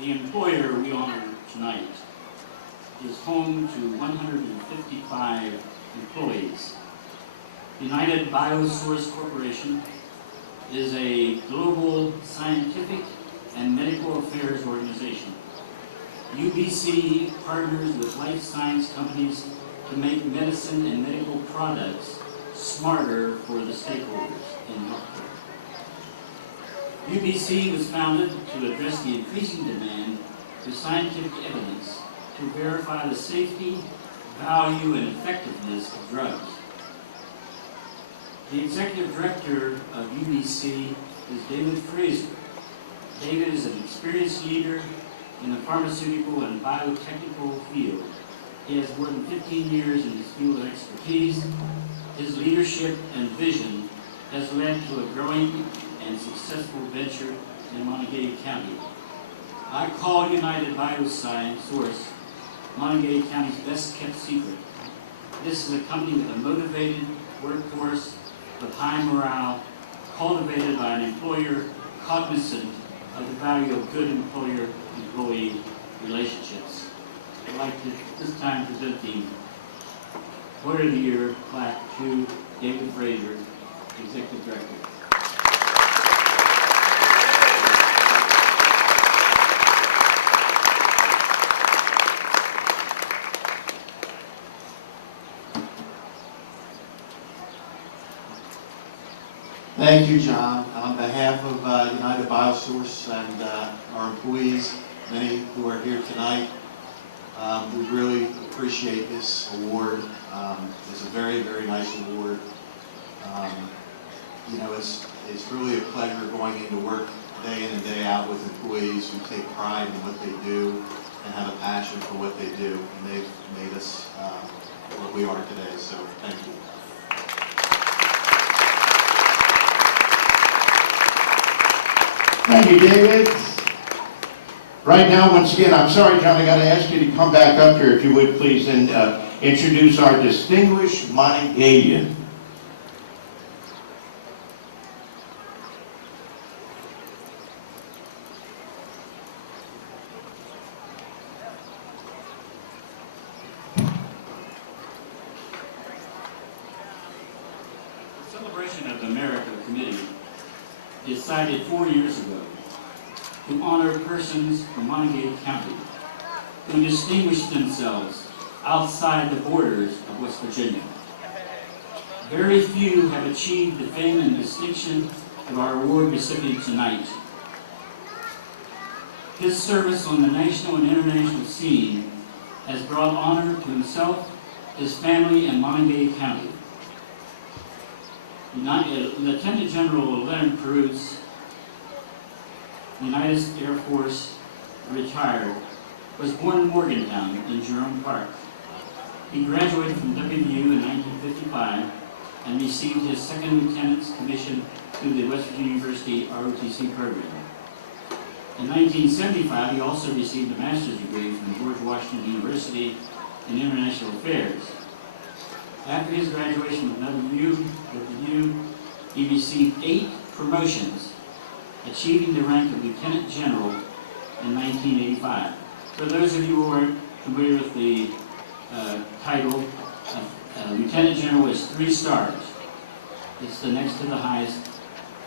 The employer we honor tonight is home to 155 employees. United Biosource Corporation is a global scientific and medical affairs organization. UBC partners with life science companies to make medicine and medical products smarter for the stakeholders in healthcare. UBC was founded to address the increasing demand for scientific evidence to verify the safety, value, and effectiveness of drugs. The executive director of UBC is David Fraser. David is an experienced leader in the pharmaceutical and biotechnical field. He has more than 15 years in his field of expertise. His leadership and vision has led to a growing and successful venture in Montague County. I call United Biosource Montague County's best kept secret. This is a company with a motivated workforce with high morale, cultivated by an employer cognizant of the value of good employer-employee relationships. I'd like to this time present the Employer of the Year plaque to David Fraser, Executive Director. Thank you, John. On behalf of United Biosource and our employees, many who are here tonight, we really appreciate this award. It's a very, very nice award. You know, it's really a pleasure going into work day in and day out with employees who take pride in what they do and have a passion for what they do. And they've made us what we are today, so thank you. Thank you, David. Right now, once again, I'm sorry, John, I got to ask you to come back up here, if you would, please, and introduce our distinguished Monongalian. The Celebration of America Committee decided 4 years ago to honor persons from Montague County who distinguished themselves outside the borders of West Virginia. Very few have achieved the fame and distinction of our award recipient tonight. His service on the national and international scene has brought honor to himself, his family, and Montague County. Lieutenant General Leonard Perutz, United States Air Force, retired, was born in Morgantown in Jerome Park. He graduated from WVU in 1955 and received his second lieutenant's commission through the West Virginia University ROTC program. In 1975, he also received a master's degree from George Washington University in International Affairs. After his graduation from WVU, he received 8 promotions, achieving the rank of Lieutenant General in 1985. For those of you who aren't familiar with the title, Lieutenant General is 3 stars. It's the next to the highest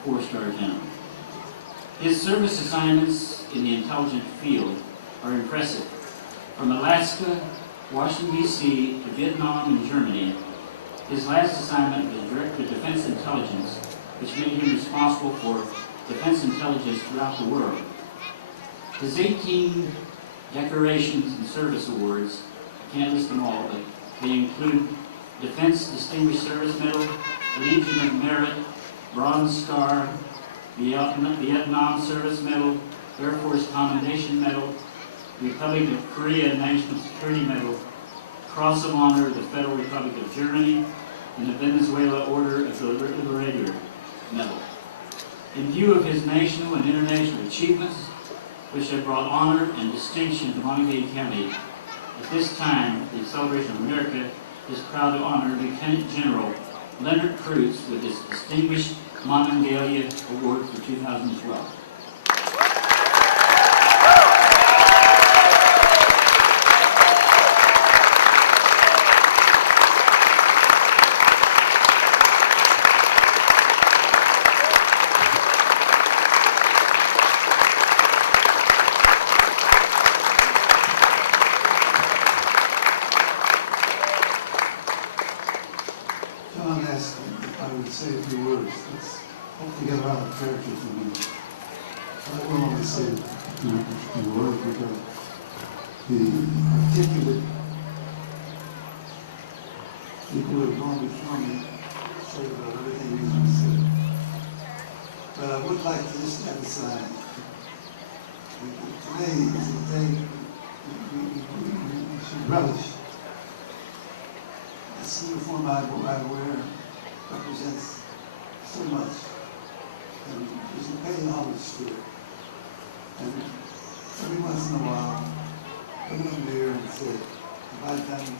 4-star general. His service assignments in the intelligence field are impressive. From Alaska, Washington, D.C., to Vietnam and Germany, his last assignment was Director of Defense Intelligence, which made him responsible for defense intelligence throughout the world. His 18 decorations and service awards, I can't list them all, but they include Defense Distinguished Service Medal, Legion of Merit, Bronze Star, Vietnam Service Medal, Air Force Commendation Medal, Republic of Korea National Security Medal, Cross of Honor of the Federal Republic of Germany, and the Venezuela Order of the Liberator Medal. In view of his national and international achievements, which have brought honor and distinction to Montague County, at this time, the Celebration of America is proud to honor Lieutenant General Leonard Perutz with his Distinguished Monongalia Award for 2012. John asked me if I would say a few words. Let's hopefully get around the character for me. I will only say a few words because the articulate people who have gone before me say about everything we want to say. But I would like to just emphasize that today is a day we should relish. This uniform I wear represents so much, and we should pay homage to it. And every once in a while, look in the mirror and say, have I done the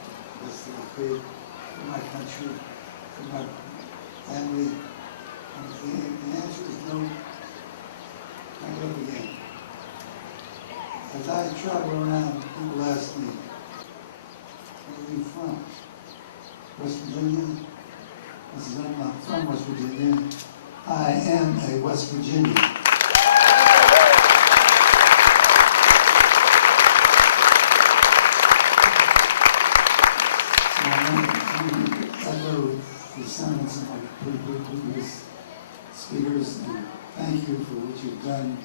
best that I could for my country, for my family? And if the answer is no, I get up again. As I travel around, people ask me, where are you from? West Virginia? I said, I'm not from West Virginia. I am a West Virginian. So I echo the sentiments of my previous speakers, and thank you for what you've done.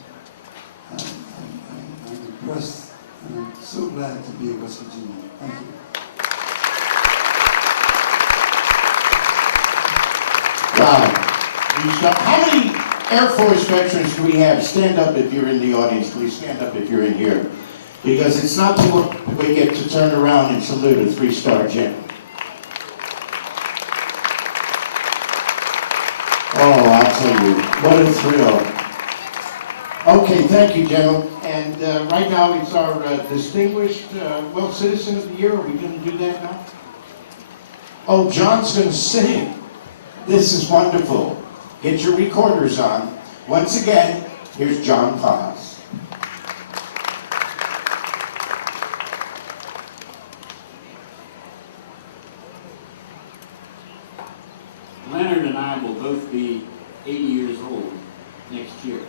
I'm impressed, and I'm so glad to be a West Virginian. Thank you. Wow. How many Air Force veterans do we have? Stand up if you're in the audience, please. Stand up if you're in here. Because it's not too long we get to turn around and salute a 3-star general. Oh, I'll tell you, what a thrill. Okay, thank you, General. And right now it's our distinguished Well Citizen of the Year. Are we going to do that now? Oh, John's going to sing. This is wonderful. Get your recorders on. Once again, here's John Paz. Leonard and I will both be 80 years old next year.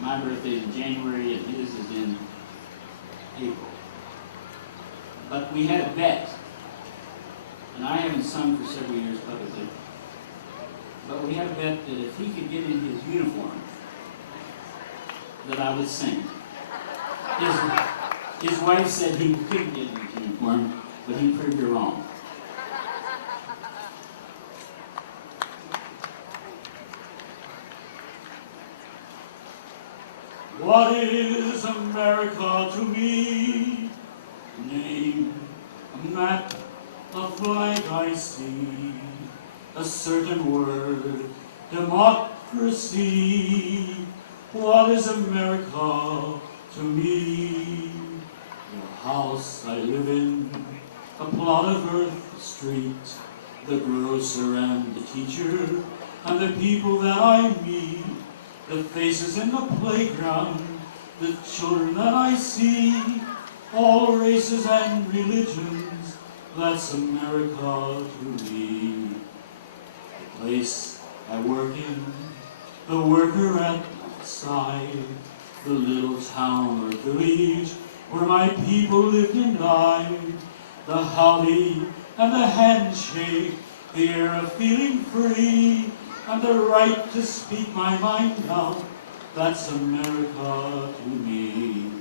My birthday is in January and his is in April. But we had a bet, and I haven't sung for several years publicly, but we had a bet that if he could get in his uniform, that I would sing. His wife said he couldn't get in his uniform, but he proved her wrong. What is America to me? Name a map, a flag I see, a certain word, democracy. What is America to me? The house I live in, a plot of earth, a street, the grocer and the teacher, and the people that I meet. The faces in the playground, the children that I see, all races and religions, that's America to me. The place I work in, the worker at my side, the little town or village where my people lived and died, the howdy and the handshake, the air of feeling free, and the right to speak my mind out, that's America to me.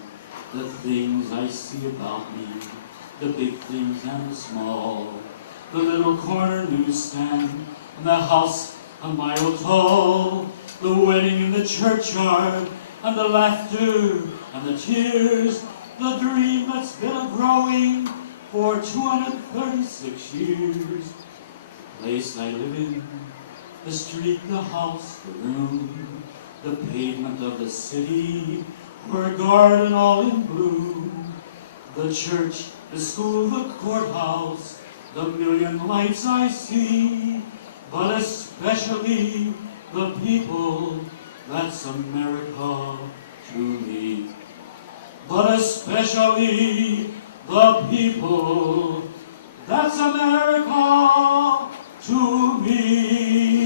The things I see about me, the big things and the small, the little corner newsstand, and the house a mile tall, the wedding in the churchyard, and the laughter and the tears, the dream that's been a-growing for 236 years. The place I live in, the street, the house, the room, the pavement of the city, or a garden all in bloom, the church, the school, the courthouse, the million lights I see, but especially the people, that's America to me. But especially the people, that's America to me.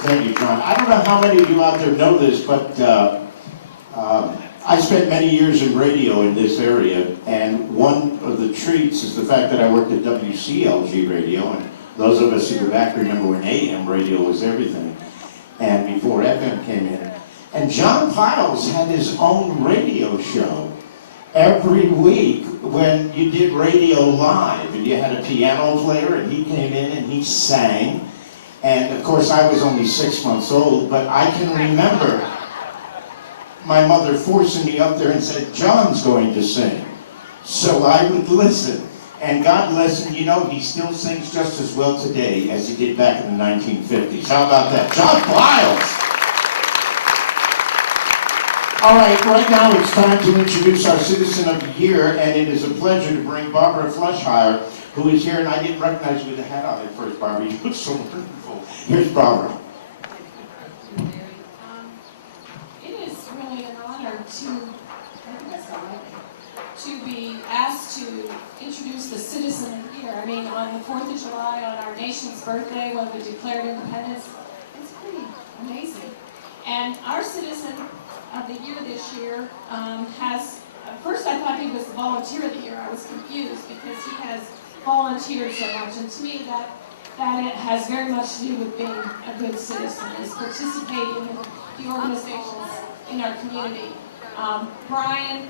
Thank you, John. I don't know how many of you out there know this, but I spent many years in radio in this area, and one of the treats is the fact that I worked at WCLG radio, and those of us who go back remember when AM radio was everything, and before FM came in. And John Piles had his own radio show every week when you did radio live, and you had a piano player, and he came in and he sang. And of course, I was only 6 months old, but I can remember my mother forcing me up there and said, John's going to sing. So I would listen. And God bless him, you know, he still sings just as well today as he did back in the 1950s. How about that? John Piles! All right now it's time to introduce our Citizen of the Year, and it is a pleasure to bring Barbara Fleshire, who is here, and I didn't recognize you with the hat on at first, Barbara. You look so wonderful. Here's Barbara. It is really an honor to be asked to introduce the Citizen of the Year. I mean, on the 4th of July, on our nation's birthday, when we declared independence, it's pretty amazing. And our Citizen of the Year this year has at first I thought he was the volunteer of the year. I was confused because he has volunteered so much, and to me that it has very much to do with being a good citizen, is participating in the organizations in our community. Brian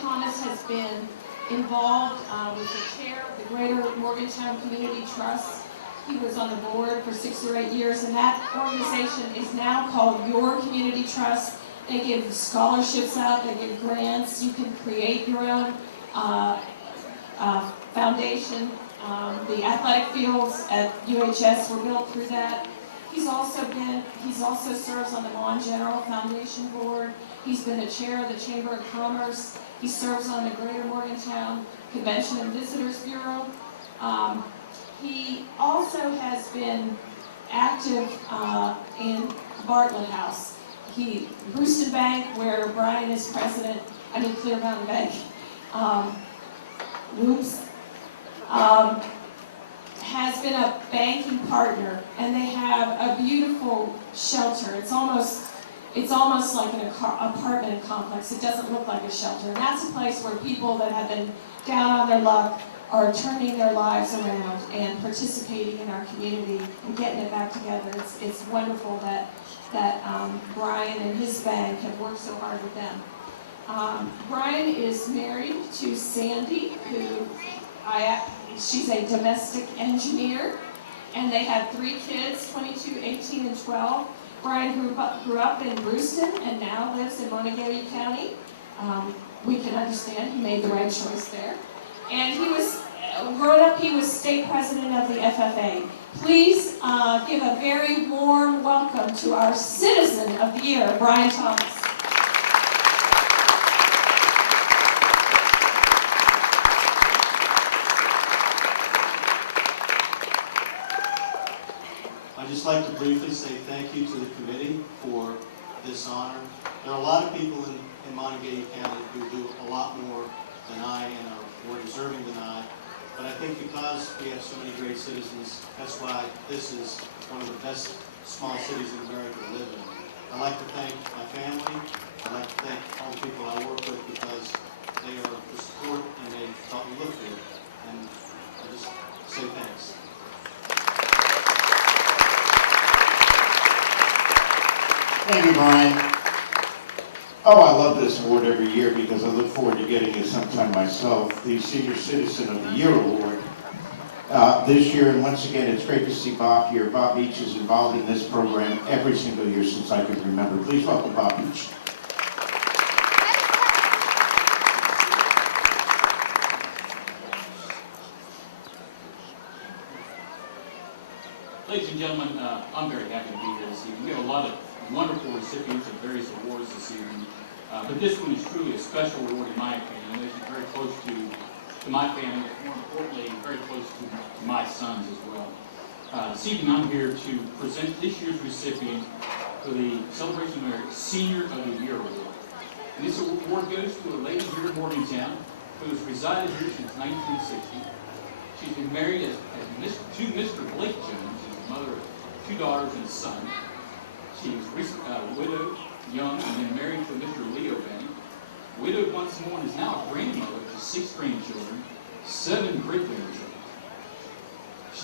Thomas has been involved with the chair of the Greater Morgantown Community Trust. He was on the board for 6 or 8 years, and that organization is now called Your Community Trust. They give scholarships out, they give grants. You can create your own foundation. The athletic fields at UHS were built through that. He's also serves on the Mon General Foundation Board. He's been the chair of the Chamber of Commerce. He serves on the Greater Morgantown Convention and Visitors Bureau. He also has been active in Bartlett House. Brewston Bank, where Brian is president, Clear Mountain Bank, has been a banking partner, and they have a beautiful shelter. It's almost like an apartment complex. It doesn't look like a shelter. And that's a place where people that have been down on their luck are turning their lives around and participating in our community and getting it back together. It's wonderful that Brian and his bank have worked so hard with them. Brian is married to Sandy, she's a domestic engineer, and they have 3 kids, 22, 18, and 12. Brian grew up in Brewston and now lives in Montague County. We can understand he made the right choice there. And growing up, he was state president of the FFA. Please give a very warm welcome to our Citizen of the Year, Brian Thomas. I'd just like to briefly say thank you to the committee for this honor. There are a lot of people in Montague County who do a lot more than I and are more deserving than I. But I think because we have so many great citizens, that's why this is one of the best small cities in America to live in. I'd like to thank my family. I'd like to thank all the people I work with because they are the support and they help me look good. And I just say thanks. Thank you, Brian. Oh, I love this award every year because I look forward to getting it sometime myself, the Senior Citizen of the Year Award. This year, and once again, it's great to see Bob here. Bob Beach is involved in this program every single year since I can remember. Please welcome Bob Beach. Ladies and gentlemen, I'm very happy to be here this evening. We have a lot of wonderful recipients of various awards this evening, but this one is truly a special award in my opinion. This is very close to my family, but more importantly, very close to my sons as well. This evening I'm here to present this year's recipient for the Celebration of America Senior of the Year Award. And this award goes to a lady here in Morgantown who has resided here since 1960. She's been married to Mr. Blake Jones. She's the mother of 2 daughters and a son. She was widowed, young, and then married to Mr. Leo Benny. Widowed once more and is now a grandmother to 6 grandchildren, 7 great-grandchildren.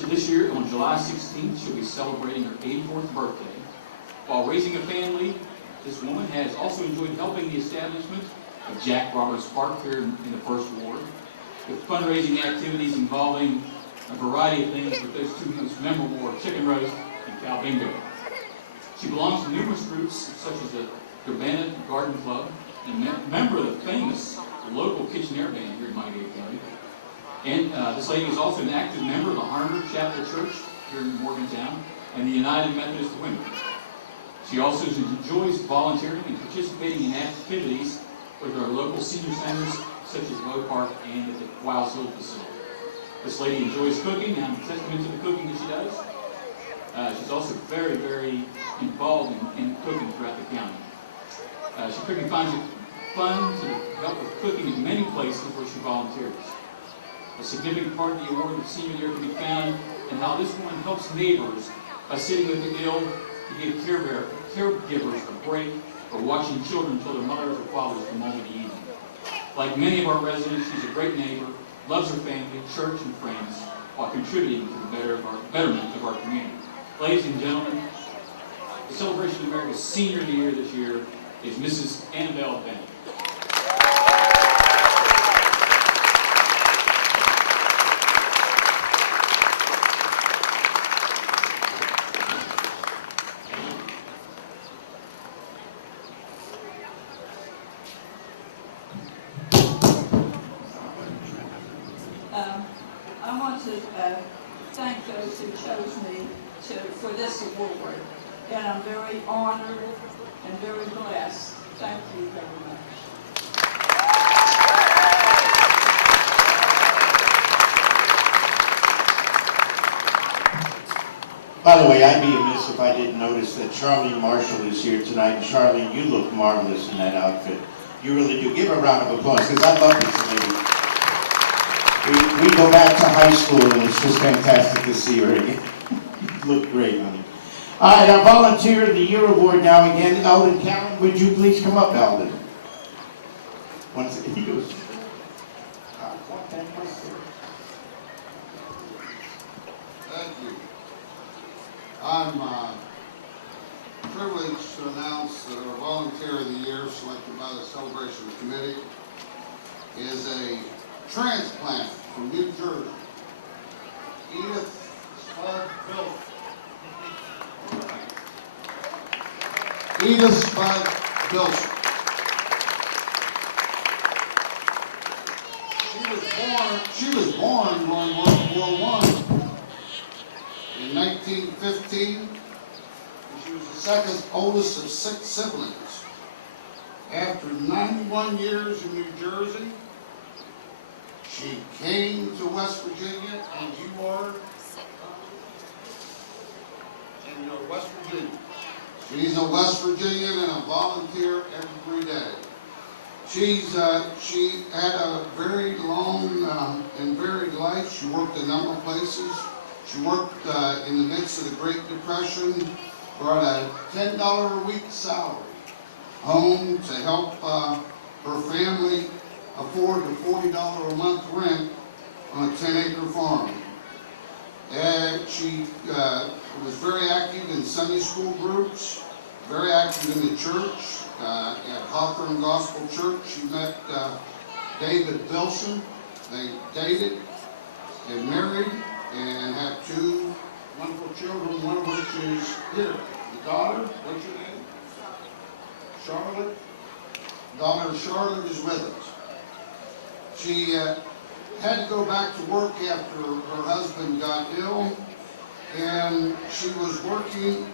This year, on July 16th, she'll be celebrating her 84th birthday. While raising a family, this woman has also enjoyed helping the establishment of Jack Roberts Park here in the First Ward, with fundraising activities involving a variety of things, but those 2 most memorable are Chicken Roast and Cow Bingo. She belongs to numerous groups, such as the Urbana Garden Club, and a member of the famous local Kitchenaire band here in Montague County. And this lady is also an active member of the Harner Chapel Church here in Morgantown and the United Methodist Women. She also enjoys volunteering and participating in activities with our local senior centers, such as Low Park and at the Wiles Hill facility. This lady enjoys cooking, and I'm a testament to the cooking that she does. She's also very, very involved in cooking throughout the county. She quickly finds it fun to help with cooking in many places where she volunteers. A significant part of the award of Senior Year can be found in how this woman helps neighbors by sitting with the ill to give caregivers a break or watching children tell their mothers or fathers come home in the evening. Like many of our residents, she's a great neighbor, loves her family, church, and friends, while contributing to the betterment of our community. Ladies and gentlemen, the Celebration of America's Senior of the Year this year is Mrs. Annabelle Bennett. I want to thank those who chose me for this award, and I'm very honored and very blessed. Thank you very much. By the way, I'd be amiss if I didn't notice that Charlene Marshall is here tonight. And Charlene, you look marvelous in that outfit. You really do. Give her a round of applause, because I love this lady. We go back to high school, and it's just fantastic to see her again. You look great, honey. All right, our Volunteer of the Year award now again. Eldon Callan, would you please come up, Eldon? Once he goes. Thank you. I'm privileged to announce that our Volunteer of the Year, selected by the Celebration Committee, is a transplant from New Jersey. Edith Spud Bilson. Edith Spud Bilson. She was born during World War I in 1915, and she was the second oldest of 6 siblings. After 91 years in New Jersey, she came to West Virginia, and you are in West Virginia. She's a West Virginian and a volunteer every day. She had a very long and varied life. She worked a number of places. She worked in the midst of the Great Depression, brought a $10 a week salary home to help her family afford the $40 a month rent on a 10-acre farm. And she was very active in Sunday school groups, very active in the church. At Hawthorne Gospel Church, she met David Bilson. They dated and married and had 2 wonderful children, one of which is here. The daughter, what's your name? Charlotte. Daughter Charlotte is with us. She had to go back to work after her husband got ill, and she was working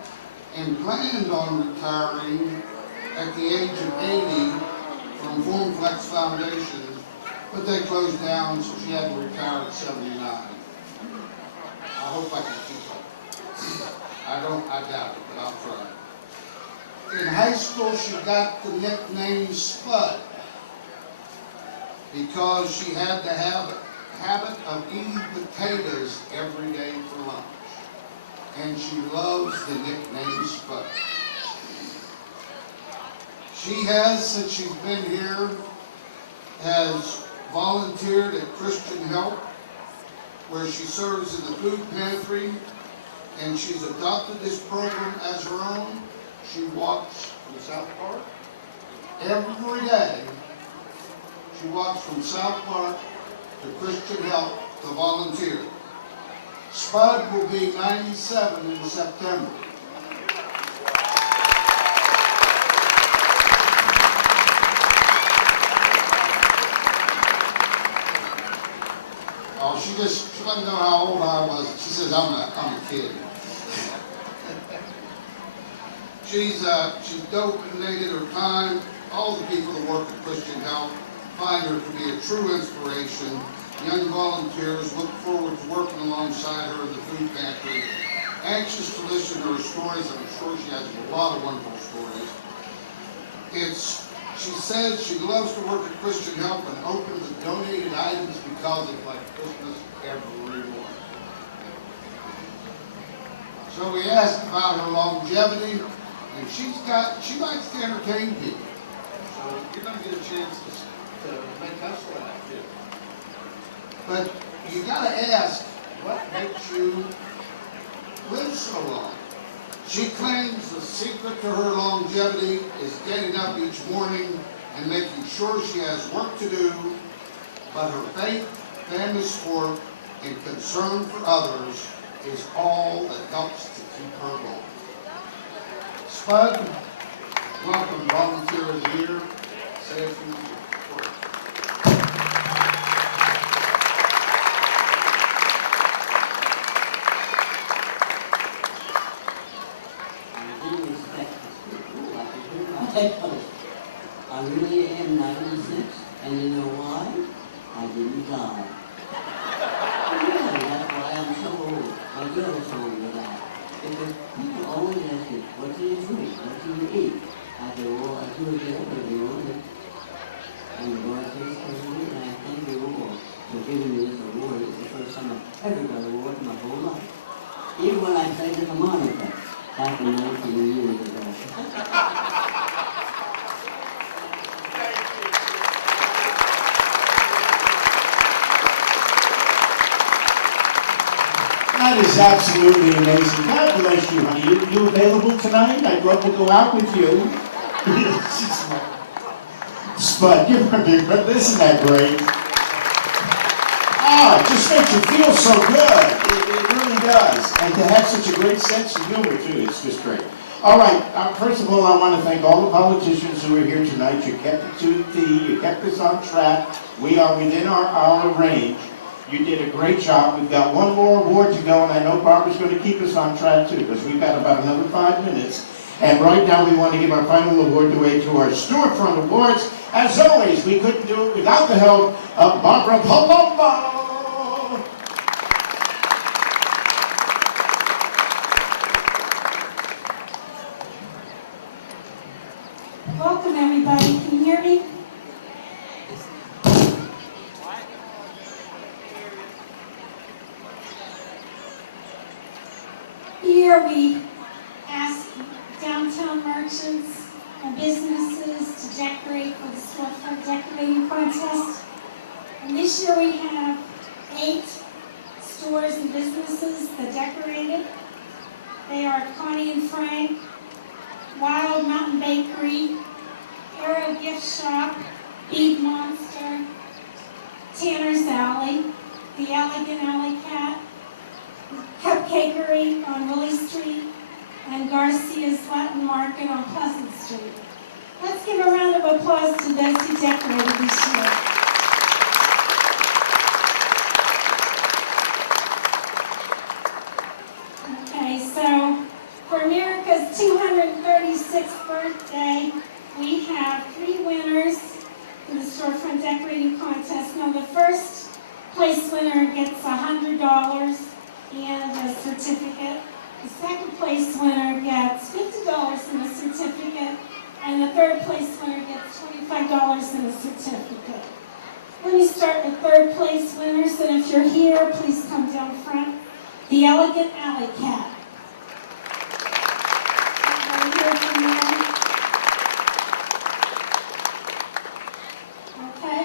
and planned on retiring at the age of 80 from Formflex Foundation, but they closed down, so she had to retire at 79. I hope I can keep up. I doubt it, but I'll try. In high school, she got the nickname Spud because she had the habit of eating potatoes every day for lunch. And she loves the nickname Spud. She has, since she's been here, has volunteered at Christian Help, where she serves in the food pantry, and she's adopted this program as her own. She walks from South Park every day. She walks from South Park to Christian Help to volunteer. Spud will be 97 in September. She doesn't know how old I was. She says, I'm a kid. She's donated her time. All the people that work at Christian Help find her to be a true inspiration. Young volunteers look forward to working alongside her in the food pantry. Anxious to listen to her stories. I'm sure she has a lot of wonderful stories. She says she loves to work at Christian Help and open the donated items because it's like Christmas every morning. So we asked about her longevity, And she likes to entertain people. So you're going to get a chance to make us laugh too. But you got to ask, what makes you live so long? She claims the secret to her longevity is getting up each morning and making sure she has work to do, but her faith, family support, and concern for others is all that helps to keep her going. Spud, welcome, Volunteer of the Year. Say a few words. I really am 96, and you know why? I didn't die. Really, that's why I'm so old. My girl told me that. Because people always ask me, what do you drink? What do you eat? I say, well, I do get up every morning. And God takes care of me, and I thank you all for giving me this award. It's the first time I've ever got an award in my whole life. Even when I played the harmonica back in 19 years ago. That is absolutely amazing. God bless you, honey. You available tonight? I'd love to go out with you. Spud, give her a big round. Isn't that great? Ah, it just makes you feel so good. It really does. And to have such a great sense of humor, too, it's just great. All right, first of all, I want to thank all the politicians who are here tonight. You kept it to the T. You kept us on track. We are within our range. You did a great job. We've got one more award to go, and I know Barbara's going to keep us on track, too, because we've got about another 5 minutes. And right now, we want to give our final award away to our Storefront Awards. As always, we couldn't do it without the help of Barbara Palumbo. Welcome, everybody. Can you hear me? Here we ask downtown merchants and businesses to decorate for the storefront decorating contest. And this year we have 8 stores and businesses that decorated. They are Connie and Frank, Wild Mountain Bakery, Arrow Gift Shop, Bead Monster, Tanner's Alley, The Elegant Alley Cat, Cupcakery on Willie Street, and Garcia's Latin Market on Pleasant Street. Let's give a round of applause to those who decorated this year. Okay, so for America's 236th birthday, we have 3 winners for the storefront decorating contest. Now the first place winner gets $100 and a certificate. The second place winner gets $50 and a certificate. And the third place winner gets $25 and a certificate. Let me start with third place winners, and if you're here, please come down front. The Elegant Alley Cat. Right here from there. Okay.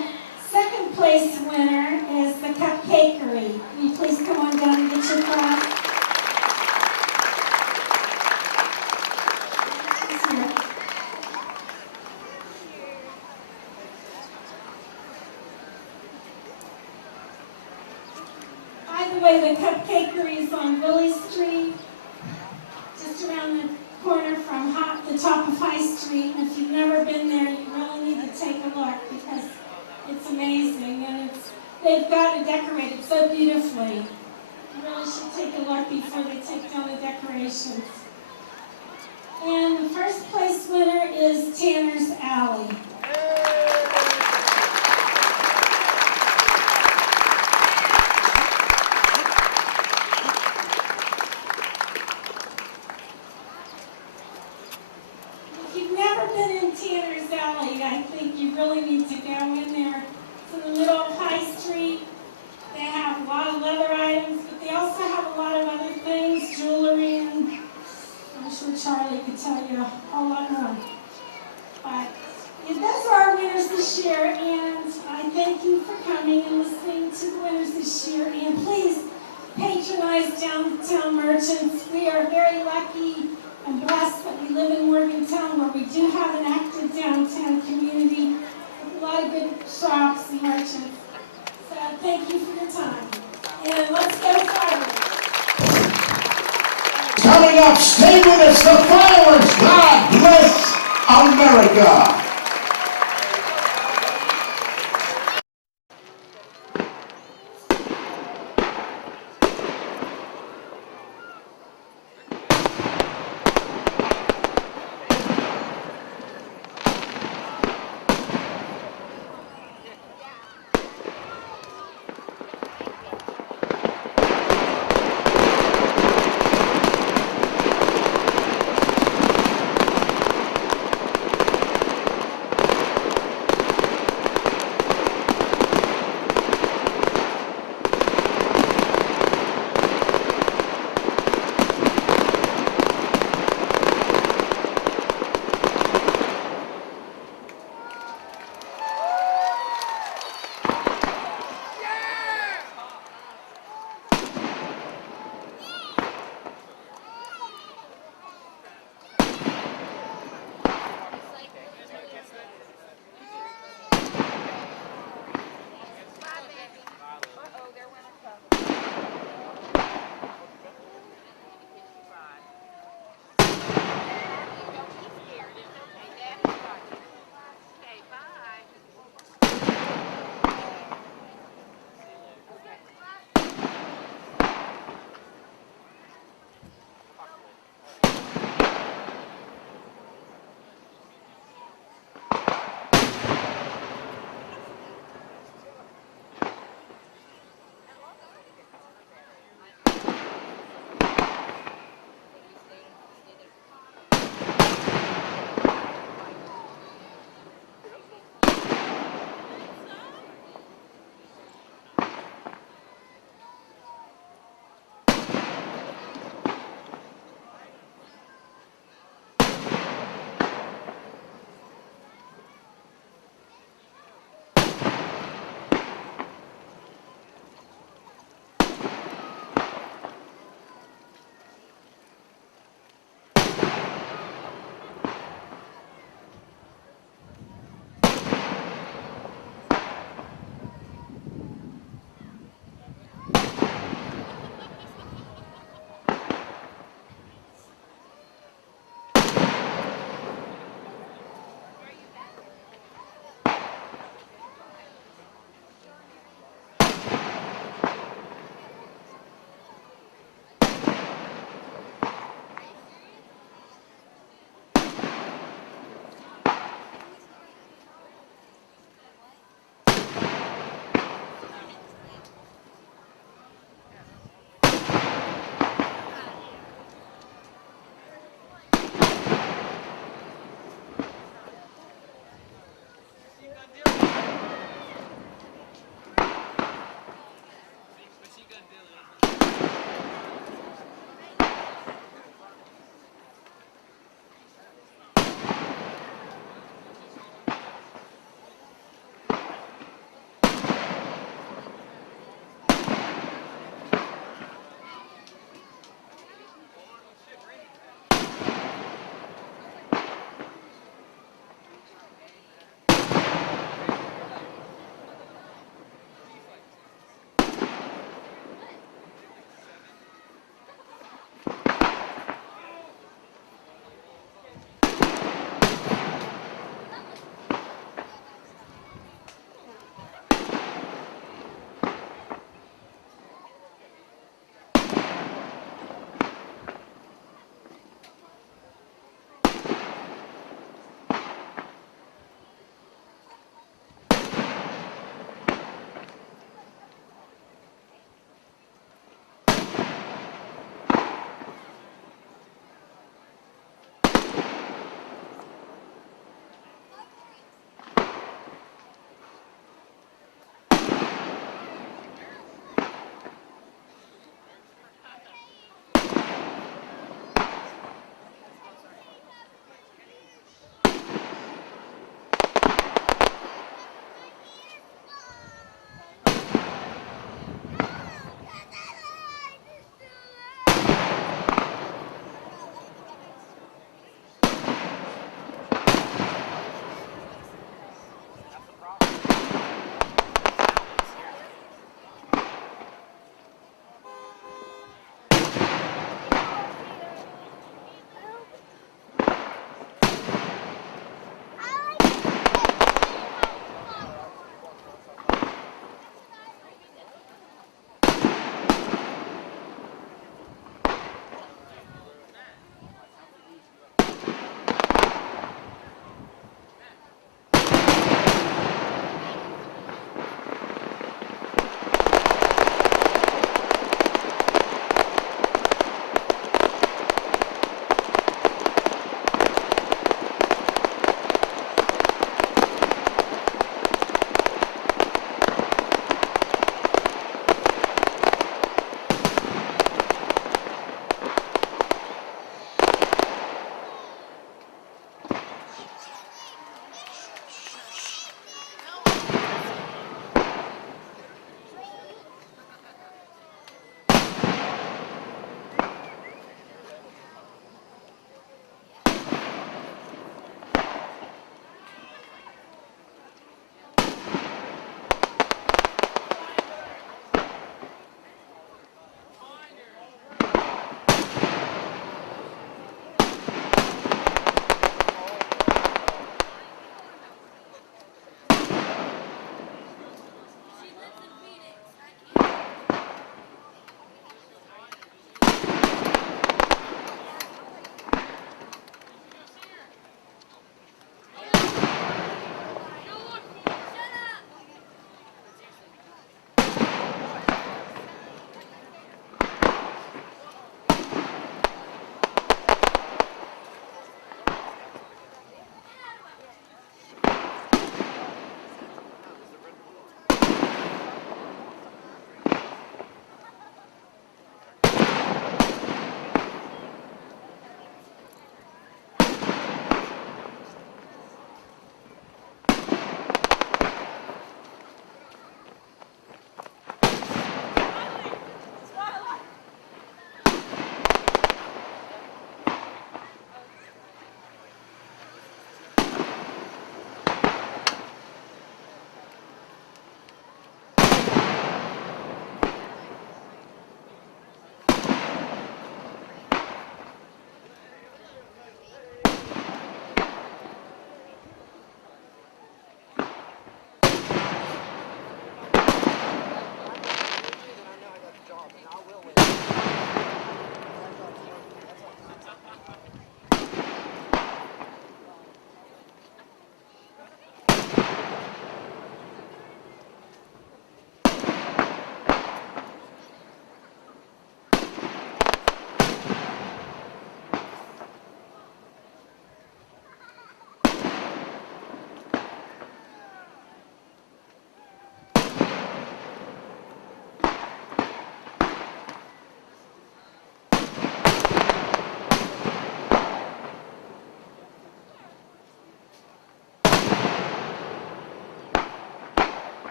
Second place winner is the Cupcakery. Will you please come on down and get your prize? She's here. By the way, the Cupcakery is on Willie Street, just around the corner from the top of High Street. And if you've never been there, you really need to take a look because it's amazing, and they've got it decorated so beautifully. You really should take a look before they take down the decorations. And the first place winner is Tanner's Alley. If you've never been in Tanner's Alley, I think you really need to go in there. It's in the middle of High Street. They have a lot of leather items, but they also have a lot of other things, jewelry, and I'm sure Charlie could tell you winners this year, and I thank you for coming and listening to the winners this year. And please patronize Downtown Merchants. We are very lucky and blessed that we live in Morgantown, where we do have an active downtown community with a lot of good shops and merchants. So thank you for your time. And let's go fireworks. Coming up, stay with us, the fireworks. God bless America.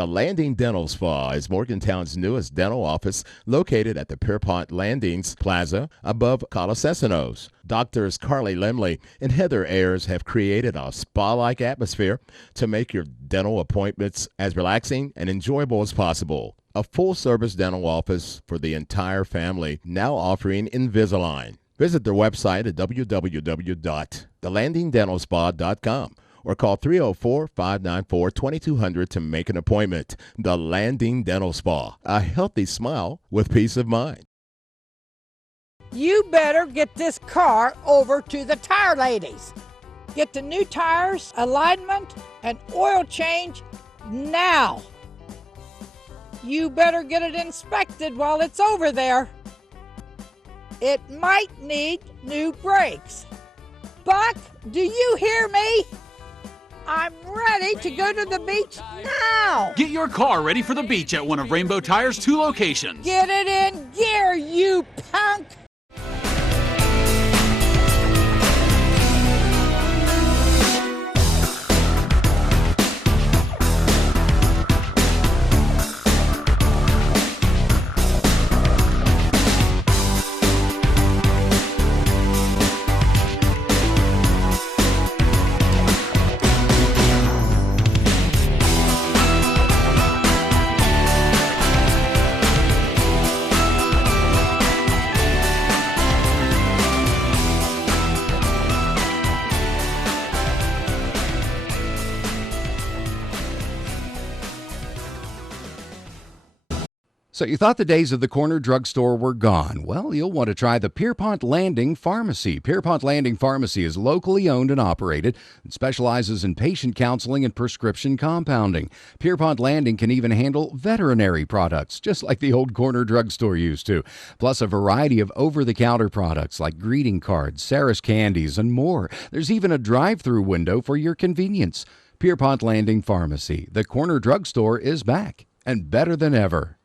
The Landing Dental Spa is Morgantown's newest dental office located at the Pierpont Landings Plaza above Colasesanos. Doctors Carly Lemley and Heather Ayers have created a spa-like atmosphere to make your dental appointments as relaxing and enjoyable as possible. A full-service dental office for the entire family, now offering Invisalign. Visit their website at www.thelandingdentalspa.com or call 304-594-2200 to make an appointment. The Landing Dental Spa, a healthy smile with peace of mind. You better get this car over to the tire ladies. Get the new tires, alignment, and oil change now. You better get it inspected while it's over there. It might need new brakes. Buck, do you hear me? I'm ready to go to the beach now. Get your car ready for the beach at one of Rainbow Tire's 2 locations. Get it in gear, you punk. So you thought the days of the corner drugstore were gone. Well, you'll want to try the Pierpont Landing Pharmacy. Pierpont Landing Pharmacy is locally owned and operated and specializes in patient counseling and prescription compounding. Pierpont Landing can even handle veterinary products, just like the old corner drugstore used to, plus a variety of over-the-counter products like greeting cards, Sarah's candies, and more. There's even a drive-through window for your convenience. Pierpont Landing Pharmacy. The corner drugstore is back and better than ever.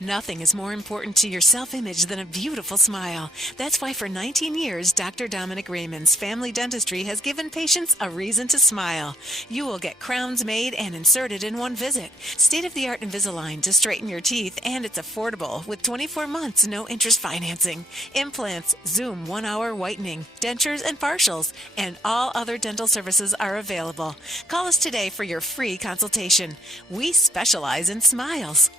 Nothing is more important to your self-image than a beautiful smile. That's why for 19 years, Dr. Dominic Raymond's Family Dentistry has given patients a reason to smile. You will get crowns made and inserted in one visit. State-of-the-art Invisalign to straighten your teeth, and it's affordable with 24 months no interest financing. Implants, Zoom 1-hour whitening, dentures and partials, and all other dental services are available. Call us today for your free consultation. We specialize in smiles.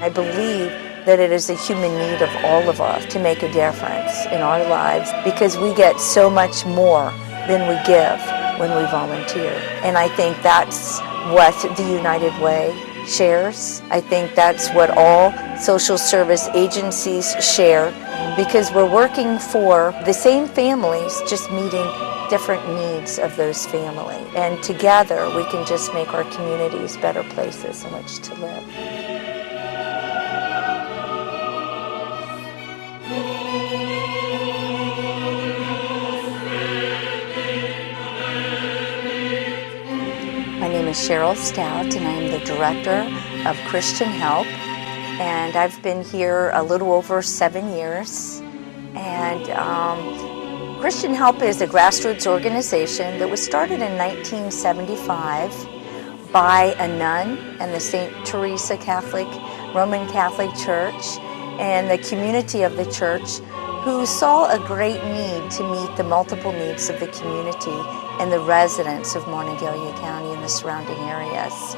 I believe that it is a human need of all of us to make a difference in our lives because we get so much more than we give when we volunteer. And I think that's what the United Way shares. I think that's what all social service agencies share because we're working for the same families, just meeting different needs of those families. And together we can just make our communities better places in which to live. My name is Cheryl Stout, and I'm the Director of Christian Help. And I've been here a little over 7 years. And Christian Help is a grassroots organization that was started in 1975 by a nun in the St. Teresa Roman Catholic Church and the community of the church who saw a great need to meet the multiple needs of the community and the residents of Monongalia County and the surrounding areas.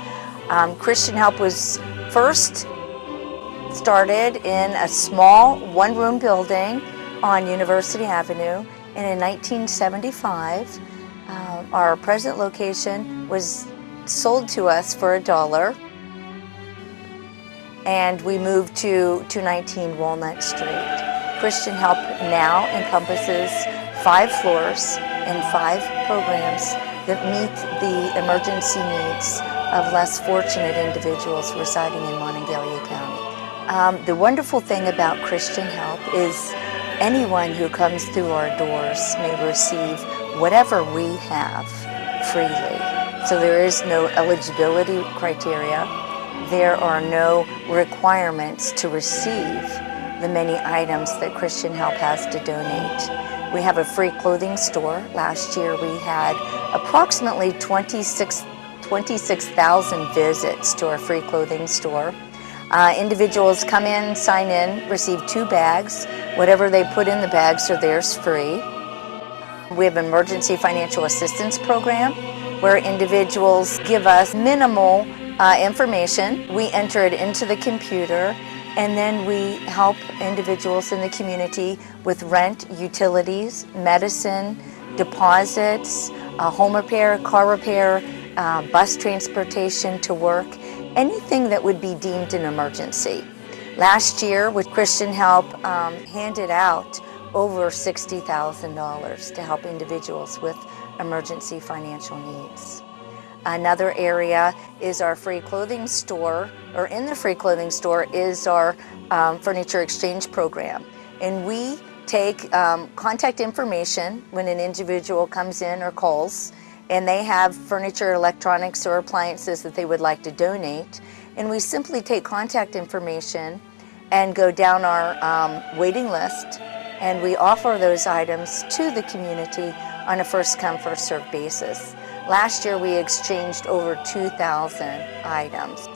Christian Help was first started in a small one-room building on University Avenue, and in 1975, our present location was sold to us for $1, and we moved to 219 Walnut Street. Christian Help now encompasses 5 floors and 5 programs that meet the emergency needs of less fortunate individuals residing in Monongalia County. The wonderful thing about Christian Help is anyone who comes through our doors may receive whatever we have freely. So there is no eligibility criteria. There are no requirements to receive the many items that Christian Help has to donate. We have a free clothing store. Last year we had approximately 26,000 visits to our free clothing store. Individuals come in, sign in, receive 2 bags. Whatever they put in the bags are theirs free. We have an emergency financial assistance program where individuals give us minimal information. We enter it into the computer, and then we help individuals in the community with rent, utilities, medicine, deposits, home repair, car repair, bus transportation to work, anything that would be deemed an emergency. Last year, with Christian Help, handed out over $60,000 to help individuals with emergency financial needs. Another area is our free clothing store, or in the free clothing store is our furniture exchange program. And we take contact information when an individual comes in or calls, and they have furniture, electronics, or appliances that they would like to donate. And we simply take contact information and go down our waiting list, and we offer those items to the community on a first-come, first-served basis. Last year, we exchanged over 2,000 items.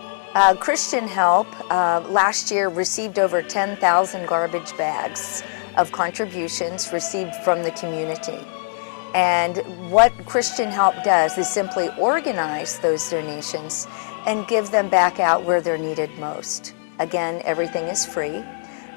Christian Help last year received over 10,000 garbage bags of contributions received from the community. And what Christian Help does is simply organize those donations and give them back out where they're needed most. Again, everything is free.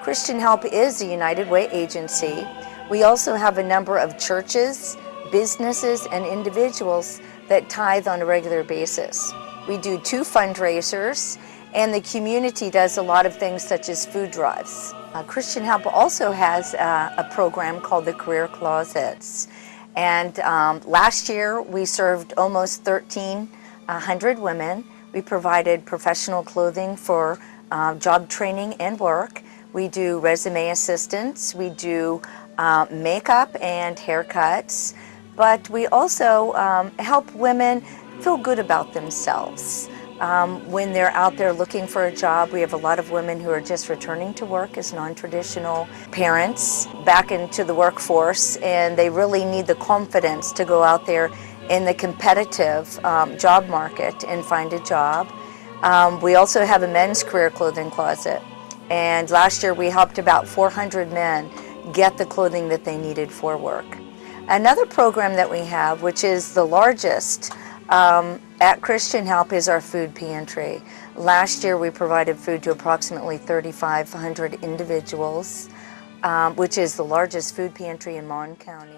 Christian Help is a United Way agency. We also have a number of churches, businesses, and individuals that tithe on a regular basis. We do 2 fundraisers, and the community does a lot of things such as food drives. Christian Help also has a program called the Career Closets. And last year we served almost 1,300 women. We provided professional clothing for job training and work. We do resume assistance. We do makeup and haircuts. But we also help women feel good about themselves. When they're out there looking for a job, we have a lot of women who are just returning to work as non-traditional parents back into the workforce, and they really need the confidence to go out there in the competitive job market and find a job. We also have a men's career clothing closet, and last year we helped about 400 men get the clothing that they needed for work. Another program that we have, which is the largest at Christian Help, is our food pantry. Last year we provided food to approximately 3,500 individuals, which is the largest food pantry in Mon County.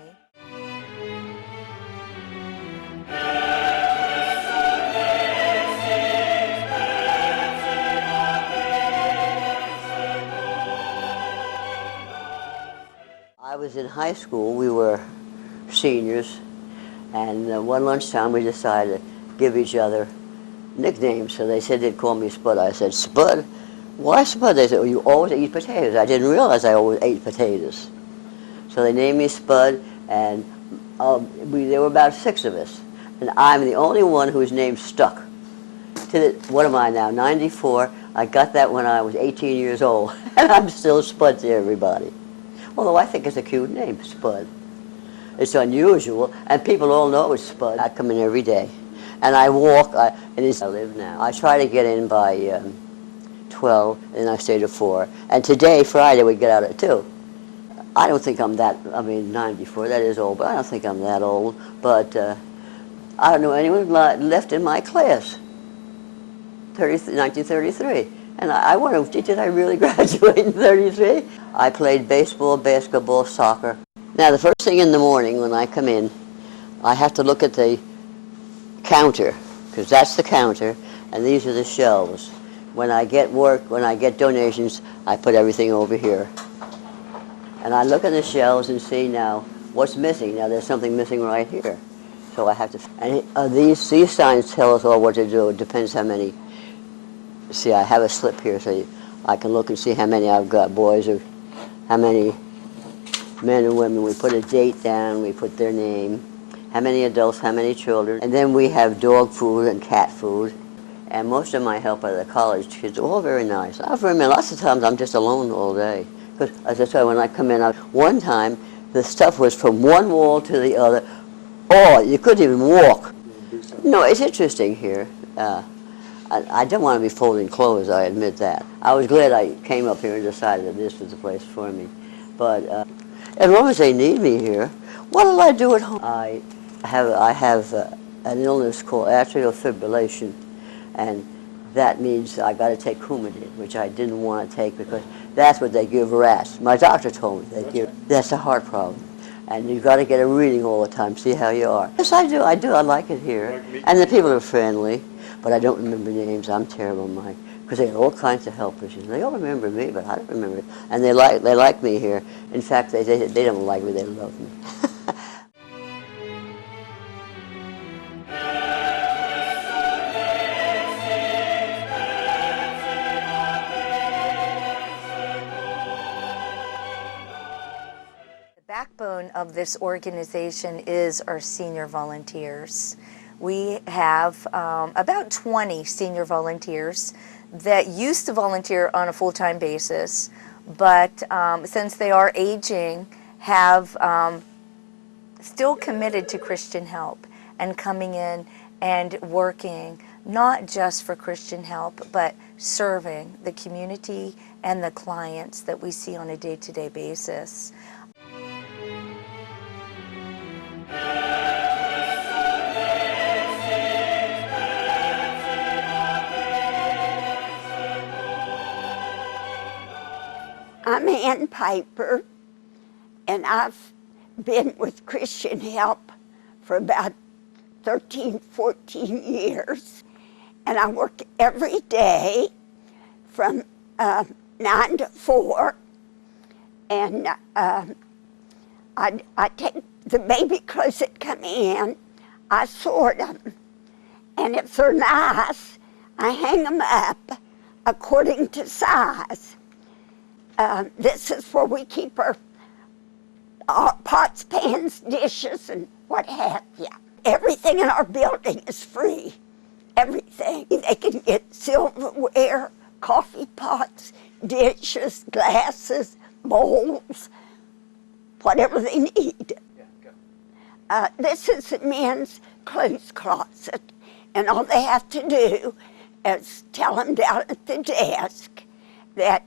I was in high school. We were seniors, and one lunchtime we decided to give each other nicknames. So they said they'd call me Spud. I said, Spud? Why Spud? They said, oh, you always eat potatoes. I didn't realize I always ate potatoes. So they named me Spud, and there were about 6 of us. And I'm the only one whose name stuck. What am I now, 94? I got that when I was 18 years old, and I'm still Spud to everybody. Although I think it's a cute name, Spud. It's unusual, and people all know it's Spud. I come in every day, and I walk, and I live now. I try to get in by 12, and I stay to 4. And today, Friday, we get out at 2. I don't think I'm that, 94, that is old, but I don't think I'm that old. But I don't know anyone left in my class, 1933. And I wonder, did I really graduate in 33? I played baseball, basketball, soccer. Now, the first thing in the morning when I come in, I have to look at the counter, because that's the counter, and these are the shelves. When I get work, when I get donations, I put everything over here. And I look at the shelves and see now what's missing. Now, there's something missing right here. So I have to, and these signs tell us all what to do. It depends how many. See, I have a slip here so I can look and see how many I've got, boys, or how many men and women. We put a date down, we put their name, how many adults, how many children. And then we have dog food and cat food. And most of my help are the college kids, all very nice. I remember lots of times I'm just alone all day. Because, as I said, when I come in, one time, the stuff was from one wall to the other. Oh, you couldn't even walk. No, it's interesting here. I don't want to be folding clothes, I admit that. I was glad I came up here and decided that this was the place for me. But as long as they need me here, what will I do at home? I have an illness called atrial fibrillation, and that means I got to take Coumadin, which I didn't want to take because that's what they give rats. My doctor told me that's a heart problem. And you've got to get a reading all the time, see how you are. Yes, I do. I like it here. And the people are friendly, but I don't remember names. I'm terrible, Mike, because they had all kinds of helpers. They all remember me, but I don't remember it. And they like me here. In fact, they don't like me, they love me. The backbone of this organization is our senior volunteers. We have about 20 senior volunteers that used to volunteer on a full-time basis, but since they are aging, have still committed to Christian Help and coming in and working not just for Christian Help, but serving the community and the clients that we see on a day-to-day basis. I'm Ann Piper, and I've been with Christian Help for about 13, 14 years. And I work every day from 9 to 4. And I take the baby clothes that come in, I sort them. And if they're nice, I hang them up according to size. This is where we keep our pots, pans, dishes, and what have you. Everything in our building is free. Everything. They can get silverware, coffee pots, dishes, glasses, bowls, whatever they need. This is a men's clothes closet, and all they have to do is tell them down at the desk that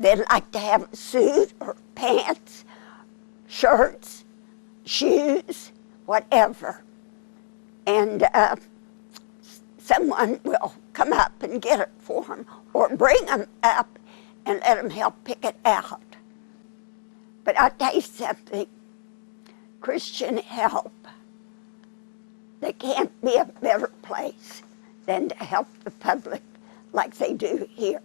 they'd like to have a suit or pants, shirts, shoes, whatever. And someone will come up and get it for them or bring them up and let them help pick it out. But I'll tell you something, Christian Help, there can't be a better place than to help the public like they do here.